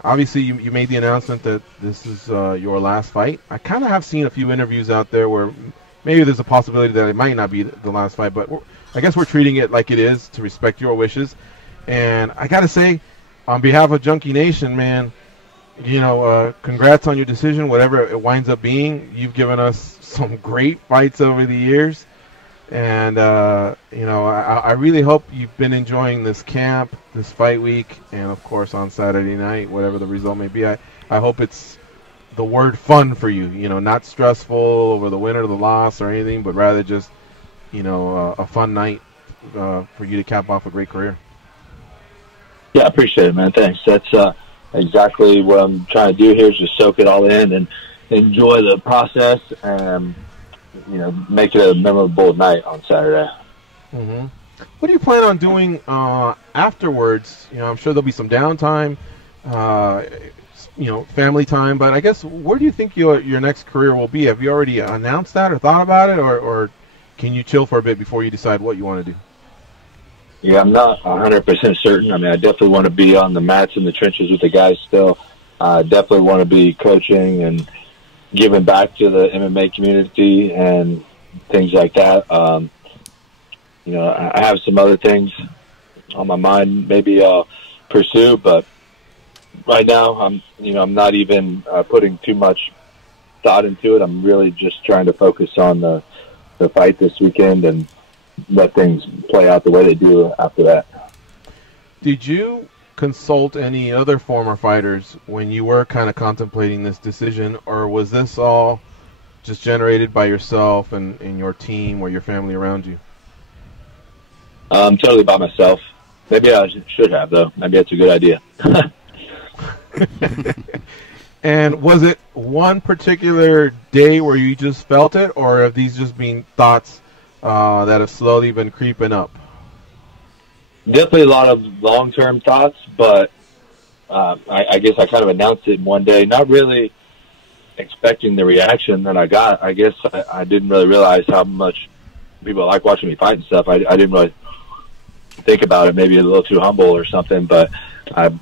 obviously you made the announcement that this is your last fight. I kind of have seen a few interviews out there where maybe there's a possibility that it might not be the last fight, but I guess we're treating it like it is to respect your wishes. And I got to say, on behalf of Junkie Nation, man, you know, congrats on your decision, whatever it winds up being. You've given us some great fights over the years. And, you know, I really hope you've been enjoying this camp, this fight week, and, of course, on Saturday night, whatever the result may be. I hope it's the word fun for you, you know, not stressful over the win or the loss or anything, but rather just, you know, a fun night for you to cap off a great career. Yeah, I appreciate it, man. Thanks. That's exactly what I'm trying to do here is just soak it all in and enjoy the process and, you know, make it a memorable night on Saturday. Mm-hmm. What do you plan on doing afterwards? You know, I'm sure there'll be some downtime, you know, family time, but I guess where do you think your next career will be? Have you already announced that or thought about it, or can you chill for a bit before you decide what you want to do? Yeah, I'm not 100% certain. I mean, I definitely want to be on the mats in the trenches with the guys still. I definitely want to be coaching and giving back to the MMA community and things like that. You know, I have some other things on my mind maybe I'll pursue, but right now I'm not even putting too much thought into it. I'm really just trying to focus on the fight this weekend and let things play out the way they do after that. Did you consult any other former fighters when you were kind of contemplating this decision, or was this all just generated by yourself and your team or your family around you? Totally by myself. Maybe I should have, though. Maybe that's a good idea. And was it one particular day where you just felt it, or have these just been thoughts that have slowly been creeping up? Definitely a lot of long-term thoughts, but I guess I kind of announced it in one day, not really expecting the reaction that I got. I guess I didn't really realize how much people like watching me fight and stuff. I didn't really think about it, maybe a little too humble or something, but I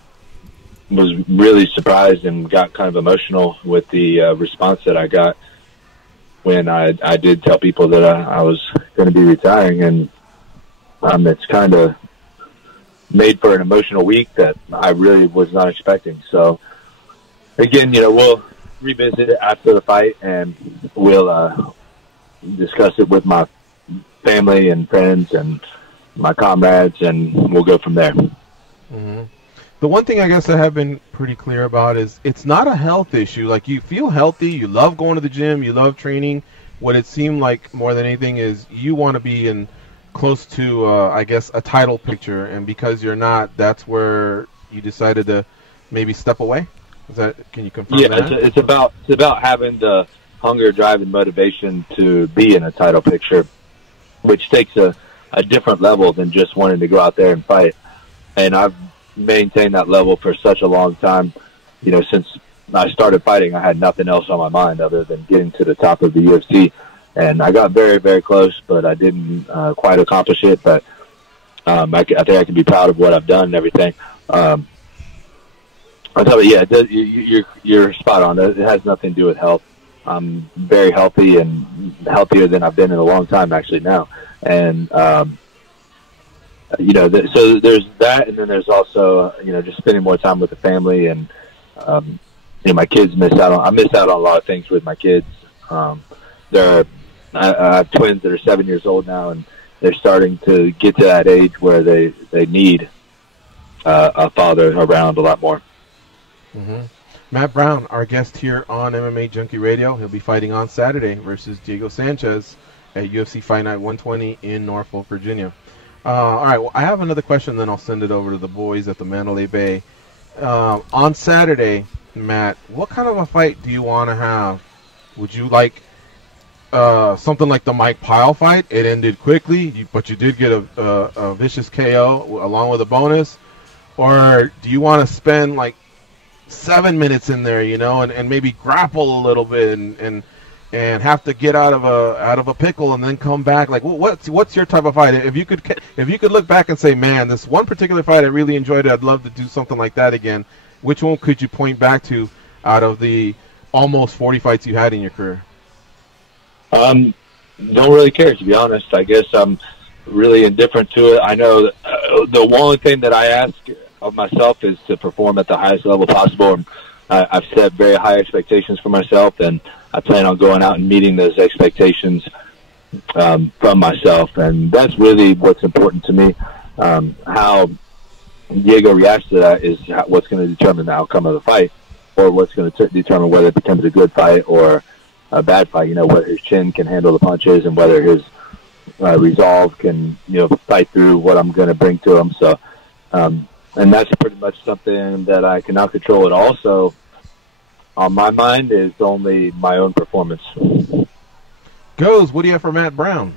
was really surprised and got kind of emotional with the response that I got when I did tell people that I was going to be retiring, and it's kind of made for an emotional week that I really was not expecting. So, again, you know, we'll revisit it after the fight, and we'll discuss it with my family and friends and my comrades, and we'll go from there. Mm-hmm. The one thing I guess I have been pretty clear about is it's not a health issue. Like, you feel healthy, you love going to the gym, you love training. What it seemed like more than anything is you want to be in close to, I guess, a title picture, and because you're not, that's where you decided to maybe step away? Can you confirm that? Yeah, it's about having the hunger, drive, and motivation to be in a title picture, which takes a different level than just wanting to go out there and fight. And I've maintained that level for such a long time. You know, since I started fighting, I had nothing else on my mind other than getting to the top of the UFC. and I got very, very close, but I didn't quite accomplish it. But I think I can be proud of what I've done and everything. I thought, yeah, you're spot on. It has nothing to do with health. I'm very healthy and healthier than I've been in a long time, actually, now. And, you know, so there's that, and then there's also, you know, just spending more time with the family. And, you know, my kids I miss out on a lot of things with my kids. I have twins that are 7 years old now, and they're starting to get to that age where they need a father around a lot more. Mm-hmm. Matt Brown, our guest here on MMA Junkie Radio. He'll be fighting on Saturday versus Diego Sanchez at UFC Fight Night 120 in Norfolk, Virginia. All right, well, I have another question, then I'll send it over to the boys at the Mandalay Bay. On Saturday, Matt, what kind of a fight do you want to have? Would you like something like the Mike Pyle fight? It ended quickly, but you did get a vicious KO along with a bonus. Or do you want to spend like 7 minutes in there, you know, and maybe grapple a little bit and have to get out of a pickle and then come back? Like, what's your type of fight? If you could look back and say, man, this one particular fight I really enjoyed it, I'd love to do something like that again, which one could you point back to out of the almost 40 fights you had in your career? Don't really care, to be honest. I guess I'm really indifferent to it. I know that, the one thing that I ask of myself is to perform at the highest level possible. And I've set very high expectations for myself, and I plan on going out and meeting those expectations from myself. And that's really what's important to me. How Diego reacts to that is what's going to determine the outcome of the fight, or what's going to determine whether it becomes a good fight or a bad fight. You know, whether his chin can handle the punches and whether his resolve can, you know, fight through what I'm going to bring to him. So, and that's pretty much something that I cannot control at all. So on my mind is only my own performance. Goes, what do you have for Matt Brown?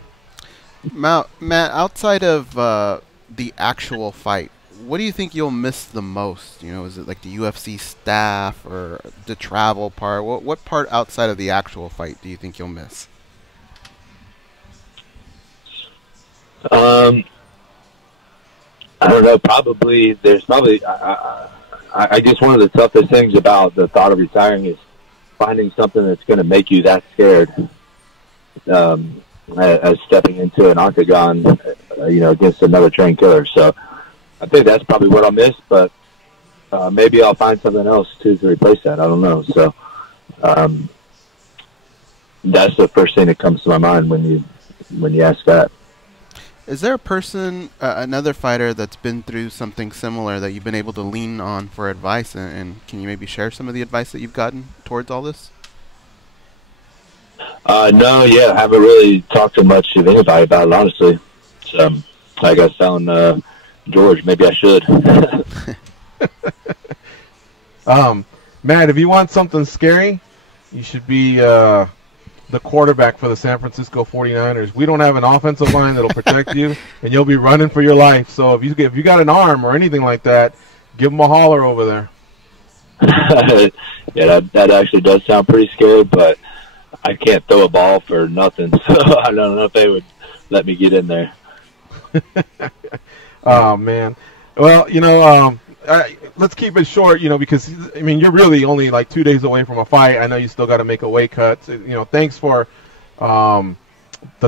Matt, outside of the actual fight, what do you think you'll miss the most? You know, is it like the UFC staff or the travel part? What part outside of the actual fight do you think you'll miss? I don't know. I guess one of the toughest things about the thought of retiring is finding something that's going to make you that scared, as stepping into an octagon, you know, against another trained killer. So I think that's probably what I'll miss, but maybe I'll find something else too to replace that. I don't know. So that's the first thing that comes to my mind when you ask that. Is there a person, another fighter that's been through something similar that you've been able to lean on for advice, and can you maybe share some of the advice that you've gotten towards all this? No, I haven't really talked to much of anybody about it, honestly. So I got sound George. Maybe I should. Matt, if you want something scary, you should be the quarterback for the San Francisco 49ers. We don't have an offensive line that'll protect you, and you'll be running for your life. So if you got an arm or anything like that, give them a holler over there. Yeah, that actually does sound pretty scary, but I can't throw a ball for nothing, so I don't know if they would let me get in there. Oh, man. Well, you know, let's keep it short, you know, because, I mean, you're really only like 2 days away from a fight. I know you still got to make a weight cut. You know, thanks for the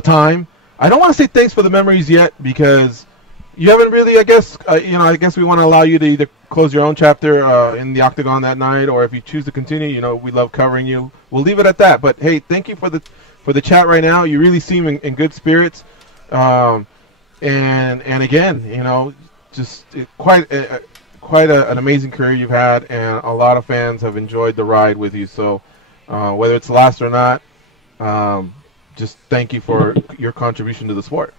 time. I don't want to say thanks for the memories yet, because you haven't really, I guess, I guess we want to allow you to either close your own chapter in the Octagon that night, or if you choose to continue, you know, we love covering you. We'll leave it at that. But, hey, thank you for the chat right now. You really seem in good spirits. And again, you know, just quite an amazing career you've had, and a lot of fans have enjoyed the ride with you. So whether it's last or not, just thank you for your contribution to the sport.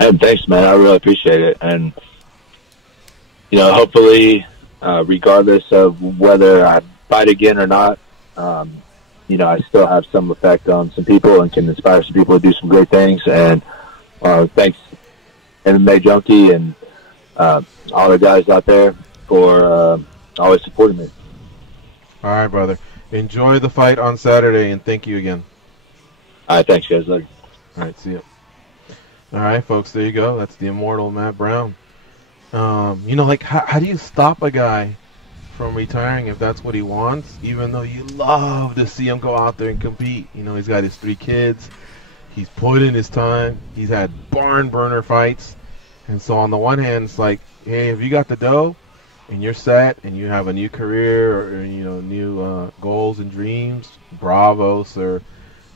And thanks, man. I really appreciate it. And, you know, hopefully, regardless of whether I fight again or not, you know, I still have some effect on some people and can inspire some people to do some great things. And thanks, MMAjunkie, and all the guys out there for always supporting me. All right, brother. Enjoy the fight on Saturday, and thank you again. All right, thanks, guys. Later. All right, see ya. All right, folks, there you go. That's the immortal Matt Brown. You know, like, how do you stop a guy from retiring if that's what he wants, even though you love to see him go out there and compete? You know, he's got his 3 kids. He's put in his time. He's had barn burner fights. And so on the one hand, it's like, hey, if you got the dough and you're set and you have a new career or you know, new goals and dreams, bravo, sir.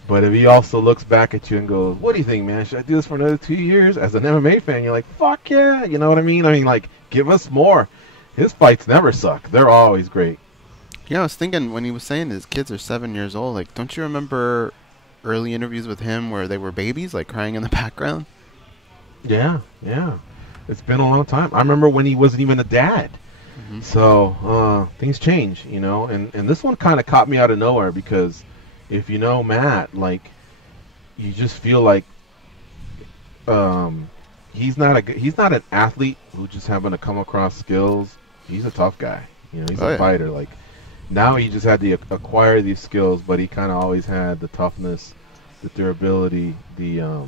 But if he also looks back at you and goes, what do you think, man? Should I do this for another 2 years? As an MMA fan, you're like, fuck yeah. You know what I mean? I mean, like, give us more. His fights never suck. They're always great. Yeah, I was thinking when he was saying his kids are 7 years old, like, don't you remember early interviews with him where they were babies, like crying in the background? Yeah, yeah. It's been a long time. I remember when he wasn't even a dad. Mm-hmm. So things change, you know. And this one kind of caught me out of nowhere because if you know Matt, like, you just feel like he's not an athlete who just happened to come across skills. He's a tough guy. You know, he's a fighter. Like, now he just had to acquire these skills, but he kind of always had the toughness, the durability, the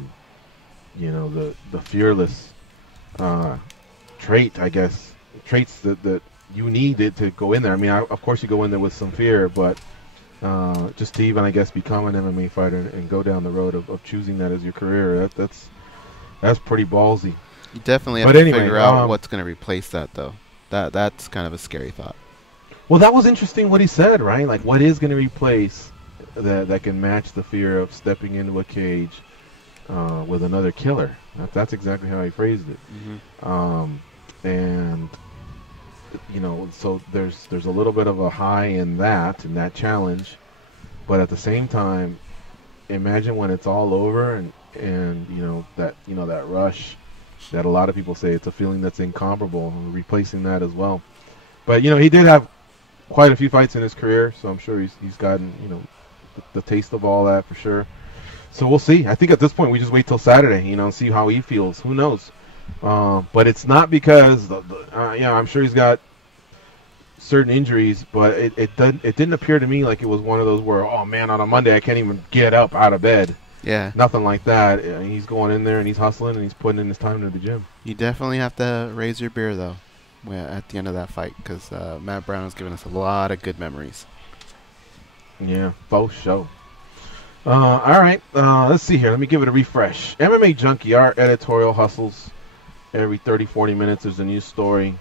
you know, the fearless trait, I guess, traits that you needed to go in there. I mean, of course you go in there with some fear, but just to even, I guess, become an MMA fighter and go down the road of choosing that as your career, that's pretty ballsy. You definitely have to figure out what's going to replace that, though. That's kind of a scary thought. Well, that was interesting what he said, right? Like, what is going to replace that can match the fear of stepping into a cage with another killer? That's exactly how he phrased it. Mm-hmm. And you know, so there's a little bit of a high in that challenge, but at the same time, imagine when it's all over and you know that rush that a lot of people say it's a feeling that's incomparable, replacing that as well. But you know, he did have quite a few fights in his career, so I'm sure he's gotten, you know, the taste of all that for sure. So we'll see. I think at this point we just wait till Saturday, you know, and see how he feels. Who knows? But it's not because yeah, I'm sure he's got certain injuries, but it didn't appear to me like it was one of those where, oh man, on a Monday I can't even get up out of bed. Yeah. Nothing like that. He's going in there and he's hustling and he's putting in his time to the gym. You definitely have to raise your beer, though, at the end of that fight, because Matt Brown has given us a lot of good memories. Yeah, both show. All right, let's see here. Let me give it a refresh. MMAjunkie, our editorial hustles. Every 30-40 minutes there's a new story.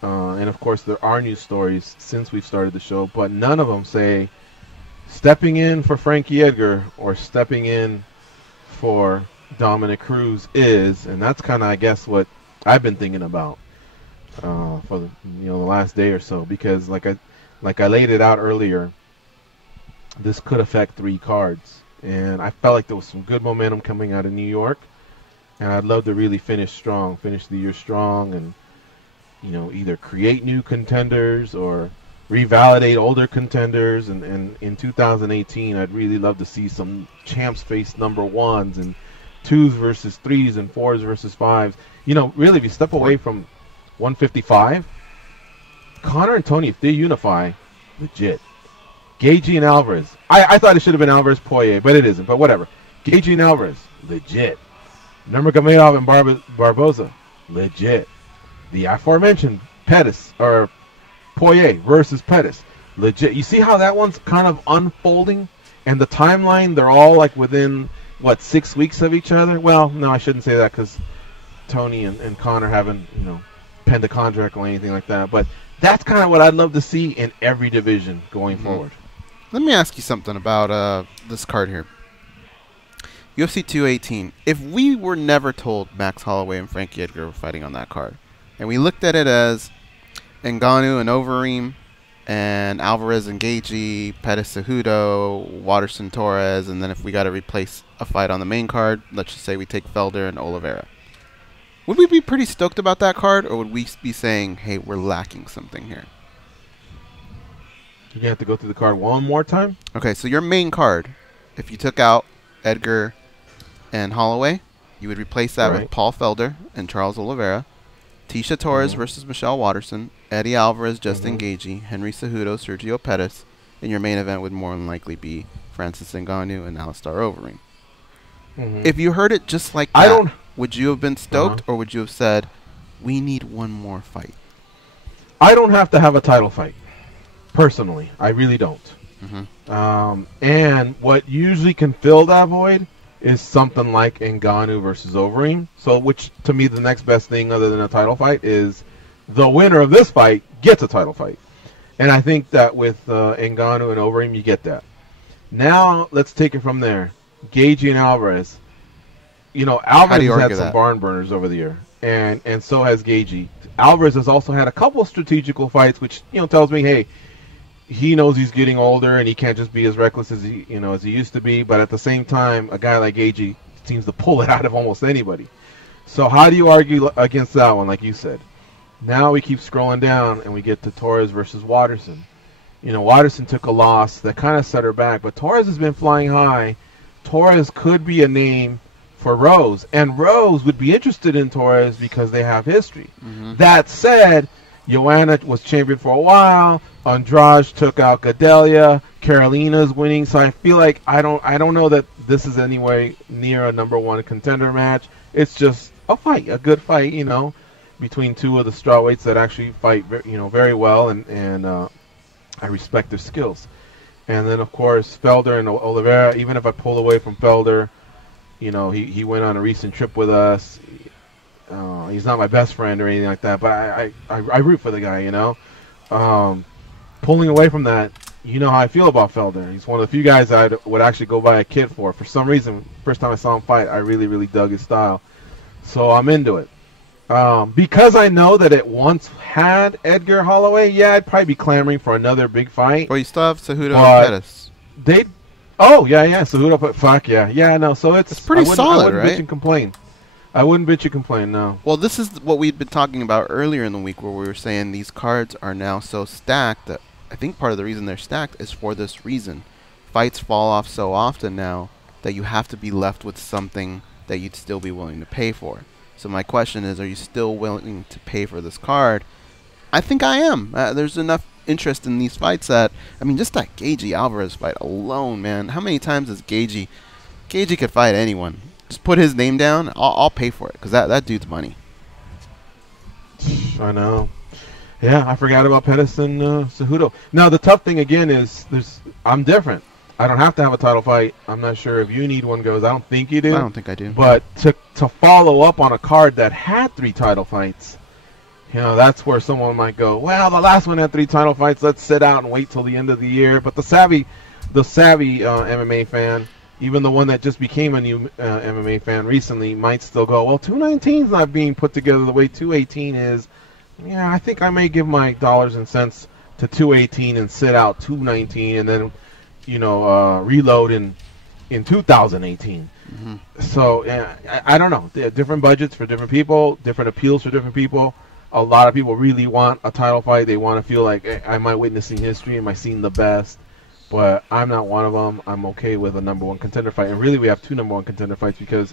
And, of course, there are news stories since we've started the show, but none of them say stepping in for Frankie Edgar or stepping in for Dominic Cruz is, and that's kind of, I guess, what I've been thinking about for the, the last day or so, because like I laid it out earlier, this could affect 3 cards, and I felt like there was some good momentum coming out of New York, and I'd love to really finish the year strong, and either create new contenders or revalidate older contenders. And in 2018, I'd really love to see some champs face #1s and 2s versus 3s and 4s versus 5s. Really, if you step away from 155, Conor and Tony, if they unify, legit. Gaethje and Alvarez. I thought it should have been Alvarez-Poirier, but it isn't. But whatever. Gaethje and Alvarez, legit. Nurmagomedov and Barboza, legit. The aforementioned Pettis or Poirier versus Pettis, legit. You see how that one's kind of unfolding, and the timeline, they're all like within 6 weeks of each other. Well, no, I shouldn't say that because Tony and Conor haven't penned a contract or anything like that. But that's kind of what I'd love to see in every division going forward. Let me ask you something about this card here. UFC 218. If we were never told Max Holloway and Frankie Edgar were fighting on that card, and we looked at it as Ngannou and Overeem, and Alvarez and Gaethje, Pettis Cejudo, Waterson Torres, and then if we got to replace a fight on the main card, let's just say we take Felder and Oliveira. Would we be pretty stoked about that card, or would we be saying, hey, we're lacking something here? You're going to have to go through the card one more time? Okay, so your main card, if you took out Edgar and Holloway, you would replace that with Paul Felder and Charles Oliveira, Tisha Torres versus Michelle Waterson, Eddie Alvarez, Justin Gaethje, Henry Cejudo, Sergio Pettis, and your main event would more than likely be Francis Ngannou and Alistair Overeem. If you heard it just like that, would you have been stoked, or would you have said, we need one more fight? I don't have to have a title fight, personally. I really don't. And what usually can fill that void is something like Ngannou versus Overeem. So, which to me, the next best thing other than a title fight is the winner of this fight gets a title fight. And I think that with Ngannou and Overeem, you get that. Now, let's take it from there. Gaethje and Alvarez. You know, Alvarez has had some barn burners over the year, and so has Gaethje. Alvarez has also had a couple of strategical fights, which, you know, tells me, hey, he knows he's getting older and he can't just be as reckless as he used to be. But at the same time, a guy like Gaethje seems to pull it out of almost anybody. So how do you argue against that one, like you said? Now we keep scrolling down and we get to Torres versus Watterson. You know, Watterson took a loss that kind of set her back, but Torres has been flying high. Torres could be a name for Rose, and Rose would be interested in Torres because they have history. That said, Joanna was champion for a while. Andrade took out Gadelia. Carolina's winning, so I feel like I don't know that this is anywhere near a #1 contender match. It's just a fight, a good fight, you know, between two of the strawweights that actually fight, you know, very well, and I respect their skills. And then of course Felder and Oliveira. Even if I pull away from Felder, you know, he went on a recent trip with us. He's not my best friend or anything like that, but I root for the guy, you know. Pulling away from that, you know how I feel about Felder. He's one of the few guys I would actually go buy a kid for. For some reason, first time I saw him fight, I really, really dug his style. So I'm into it. Because I know that it once had Edgar Holloway, yeah, I'd probably be clamoring for another big fight. Well, you still have Cejudo and Pettis. Cejudo, fuck yeah. Yeah, no, so it's pretty solid, I wouldn't right? bitch and complain. I wouldn't bitch and complain, no. Well, this is what we'd been talking about earlier in the week, where we were saying these cards are now so stacked that I think part of the reason they're stacked is for this reason. Fights fall off so often now that you have to be left with something that you'd still be willing to pay for. So my question is, are you still willing to pay for this card? I think I am. There's enough interest in these fights that, I mean, just that Gaethje-Alvarez fight alone, man. How many times has Gaethje could fight anyone? Just put his name down, I'll pay for it, because that dude's money. I know. Yeah, I forgot about Pettis and Cejudo. Now, the tough thing, again, is I'm different. I don't have to have a title fight. I'm not sure if you need one, Goes. I don't think you do. I don't think I do. But to follow up on a card that had 3 title fights, you know, that's where someone might go, well, the last one had 3 title fights. Let's sit out and wait till the end of the year. But the savvy MMA fan, even the one that just became a new MMA fan recently, might still go, well, 219's not being put together the way 218 is. Yeah, I think I may give my dollars and cents to 218 and sit out 219 and then, you know, reload in 2018. So I don't know. Different budgets for different people, different appeals for different people. A lot of people really want a title fight. They want to feel like, am I witnessing history? Am I seeing the best? But I'm not one of them. I'm okay with a #1 contender fight. And really, we have 2 #1 contender fights because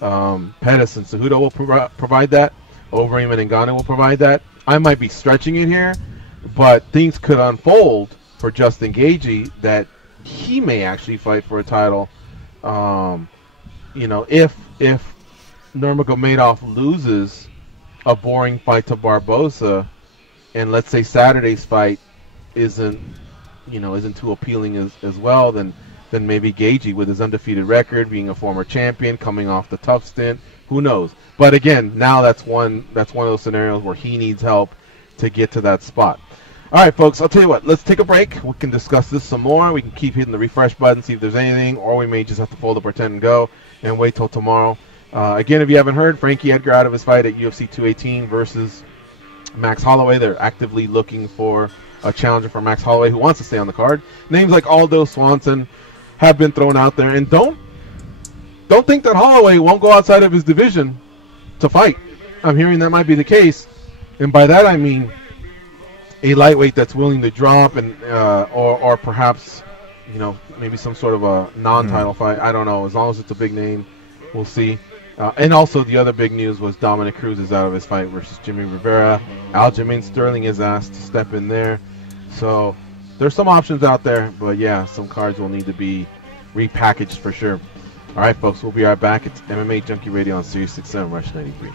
Pettis and Cejudo will provide that. Overeem and Ngannou will provide that. I might be stretching it here, but things could unfold for Justin Gaethje that he may actually fight for a title. You know, if Nurmagomedov loses a boring fight to Barboza, and let's say Saturday's fight isn't too appealing as well, then maybe Gaethje, with his undefeated record, being a former champion, coming off the tough stint, who knows? But again, now that's one of those scenarios where he needs help to get to that spot. All right, folks, I'll tell you what. Let's take a break. We can discuss this some more. We can keep hitting the refresh button, see if there's anything, or we may just have to fold up our tent and go and wait till tomorrow. Again, if you haven't heard, Frankie Edgar out of his fight at UFC 218 versus Max Holloway. They're actively looking for a challenger for Max Holloway who wants to stay on the card. Names like Aldo, Swanson have been thrown out there, and don't think that Holloway won't go outside of his division to fight. I'm hearing that might be the case, and by that I mean a lightweight that's willing to drop, and or perhaps, you know, maybe some sort of a non-title fight. I don't know. As long as it's a big name, we'll see. And also the other big news was Dominic Cruz is out of his fight versus Jimmy Rivera. Aljamain Sterling is asked to step in there. So there's some options out there, but yeah, some cards will need to be repackaged for sure. All right, folks, we'll be right back. It's MMA Junkie Radio on Sirius XM Rush 93.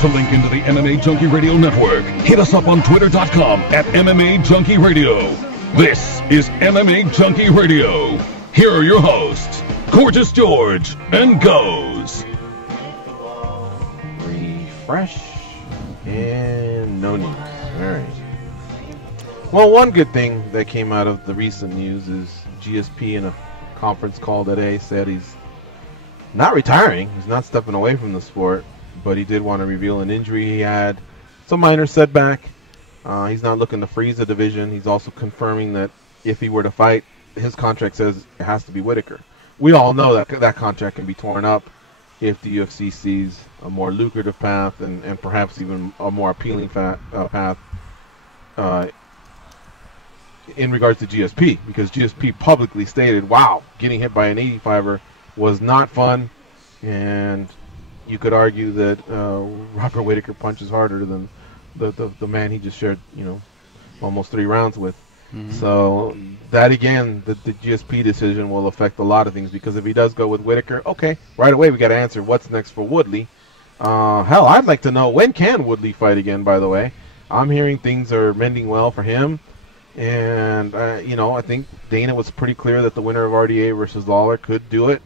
To link into the MMA Junkie Radio Network, hit us up on Twitter.com at MMA Junkie Radio. This is MMA Junkie Radio. Here are your hosts, Gorgeous George and Goes. Refresh and no news. All right. Well, one good thing that came out of the recent news is GSP in a conference call today said he's not retiring. He's not stepping away from the sport, but he did want to reveal an injury he had. It's a minor setback. He's not looking to freeze the division. He's also confirming that if he were to fight, his contract says it has to be Whitaker. We all know that that contract can be torn up if the UFC sees a more lucrative path and perhaps even a more appealing path in regards to GSP, because GSP publicly stated, wow, getting hit by an 85er was not fun, and you could argue that Robert Whitaker punches harder than the man he just shared, almost 3 rounds with. Mm-hmm. So that, again, the GSP decision will affect a lot of things, because if he does go with Whitaker, okay, right away we got to answer what's next for Woodley. Hell, I'd like to know, when can Woodley fight again, by the way? I'm hearing things are mending well for him. And, I think Dana was pretty clear that the winner of RDA versus Lawler could do it.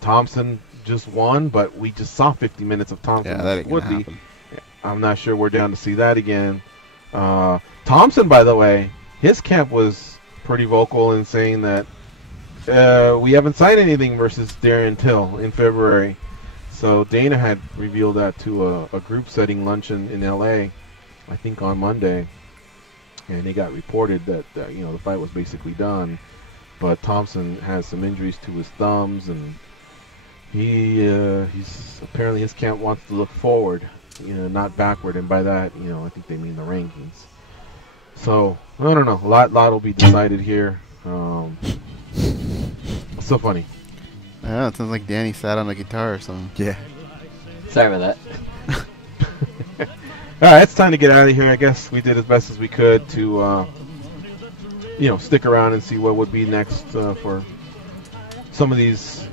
Thompson just won, but we just saw 50 minutes of Thompson versus Woodley. I'm not sure we're down to see that again. Thompson, by the way, his camp was pretty vocal in saying that we haven't signed anything versus Darren Till in February. So Dana had revealed that to a group setting luncheon in LA, I think on Monday. And it got reported that the fight was basically done, but Thompson has some injuries to his thumbs, and he's apparently, his camp wants to look forward, not backward, and by that, I think they mean the rankings. So I don't know. A lot will be decided here. So funny. I know, it sounds like Danny sat on a guitar or something. Yeah. Sorry about that. All right, it's time to get out of here. I guess we did as best as we could to, stick around and see what would be next for some of these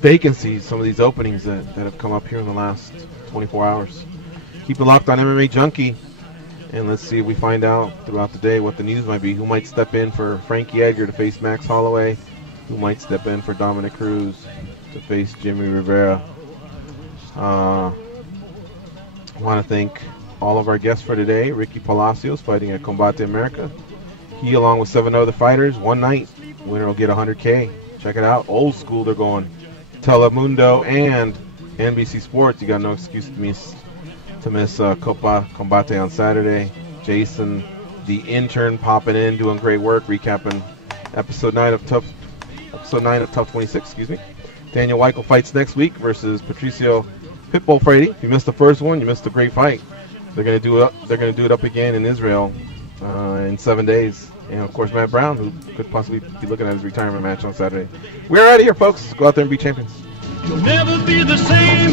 vacancies, some of these openings that have come up here in the last 24 hours. Keep it locked on MMA Junkie, and let's see if we find out throughout the day what the news might be. Who might step in for Frankie Edgar to face Max Holloway? Who might step in for Dominic Cruz to face Jimmy Rivera? I want to thank all of our guests for today. Ricky Palacios fighting at Combate America. He, along with 7 other fighters, one night. Winner will get $100K. Check it out. Old school they're going. Telemundo and NBC Sports. You got no excuse to miss Copa Combate on Saturday. Jason, the intern, popping in, doing great work, recapping episode 9 of Tough 26. Excuse me. Daniel Weichel fights next week versus Patricio Pitbull Frady. If you missed the first one, you missed a great fight. They're gonna do it up again in Israel in 7 days. And of course, Matt Brown, who could possibly be looking at his retirement match on Saturday. We're out of here, folks. Go out there and be champions. You'll never be the same.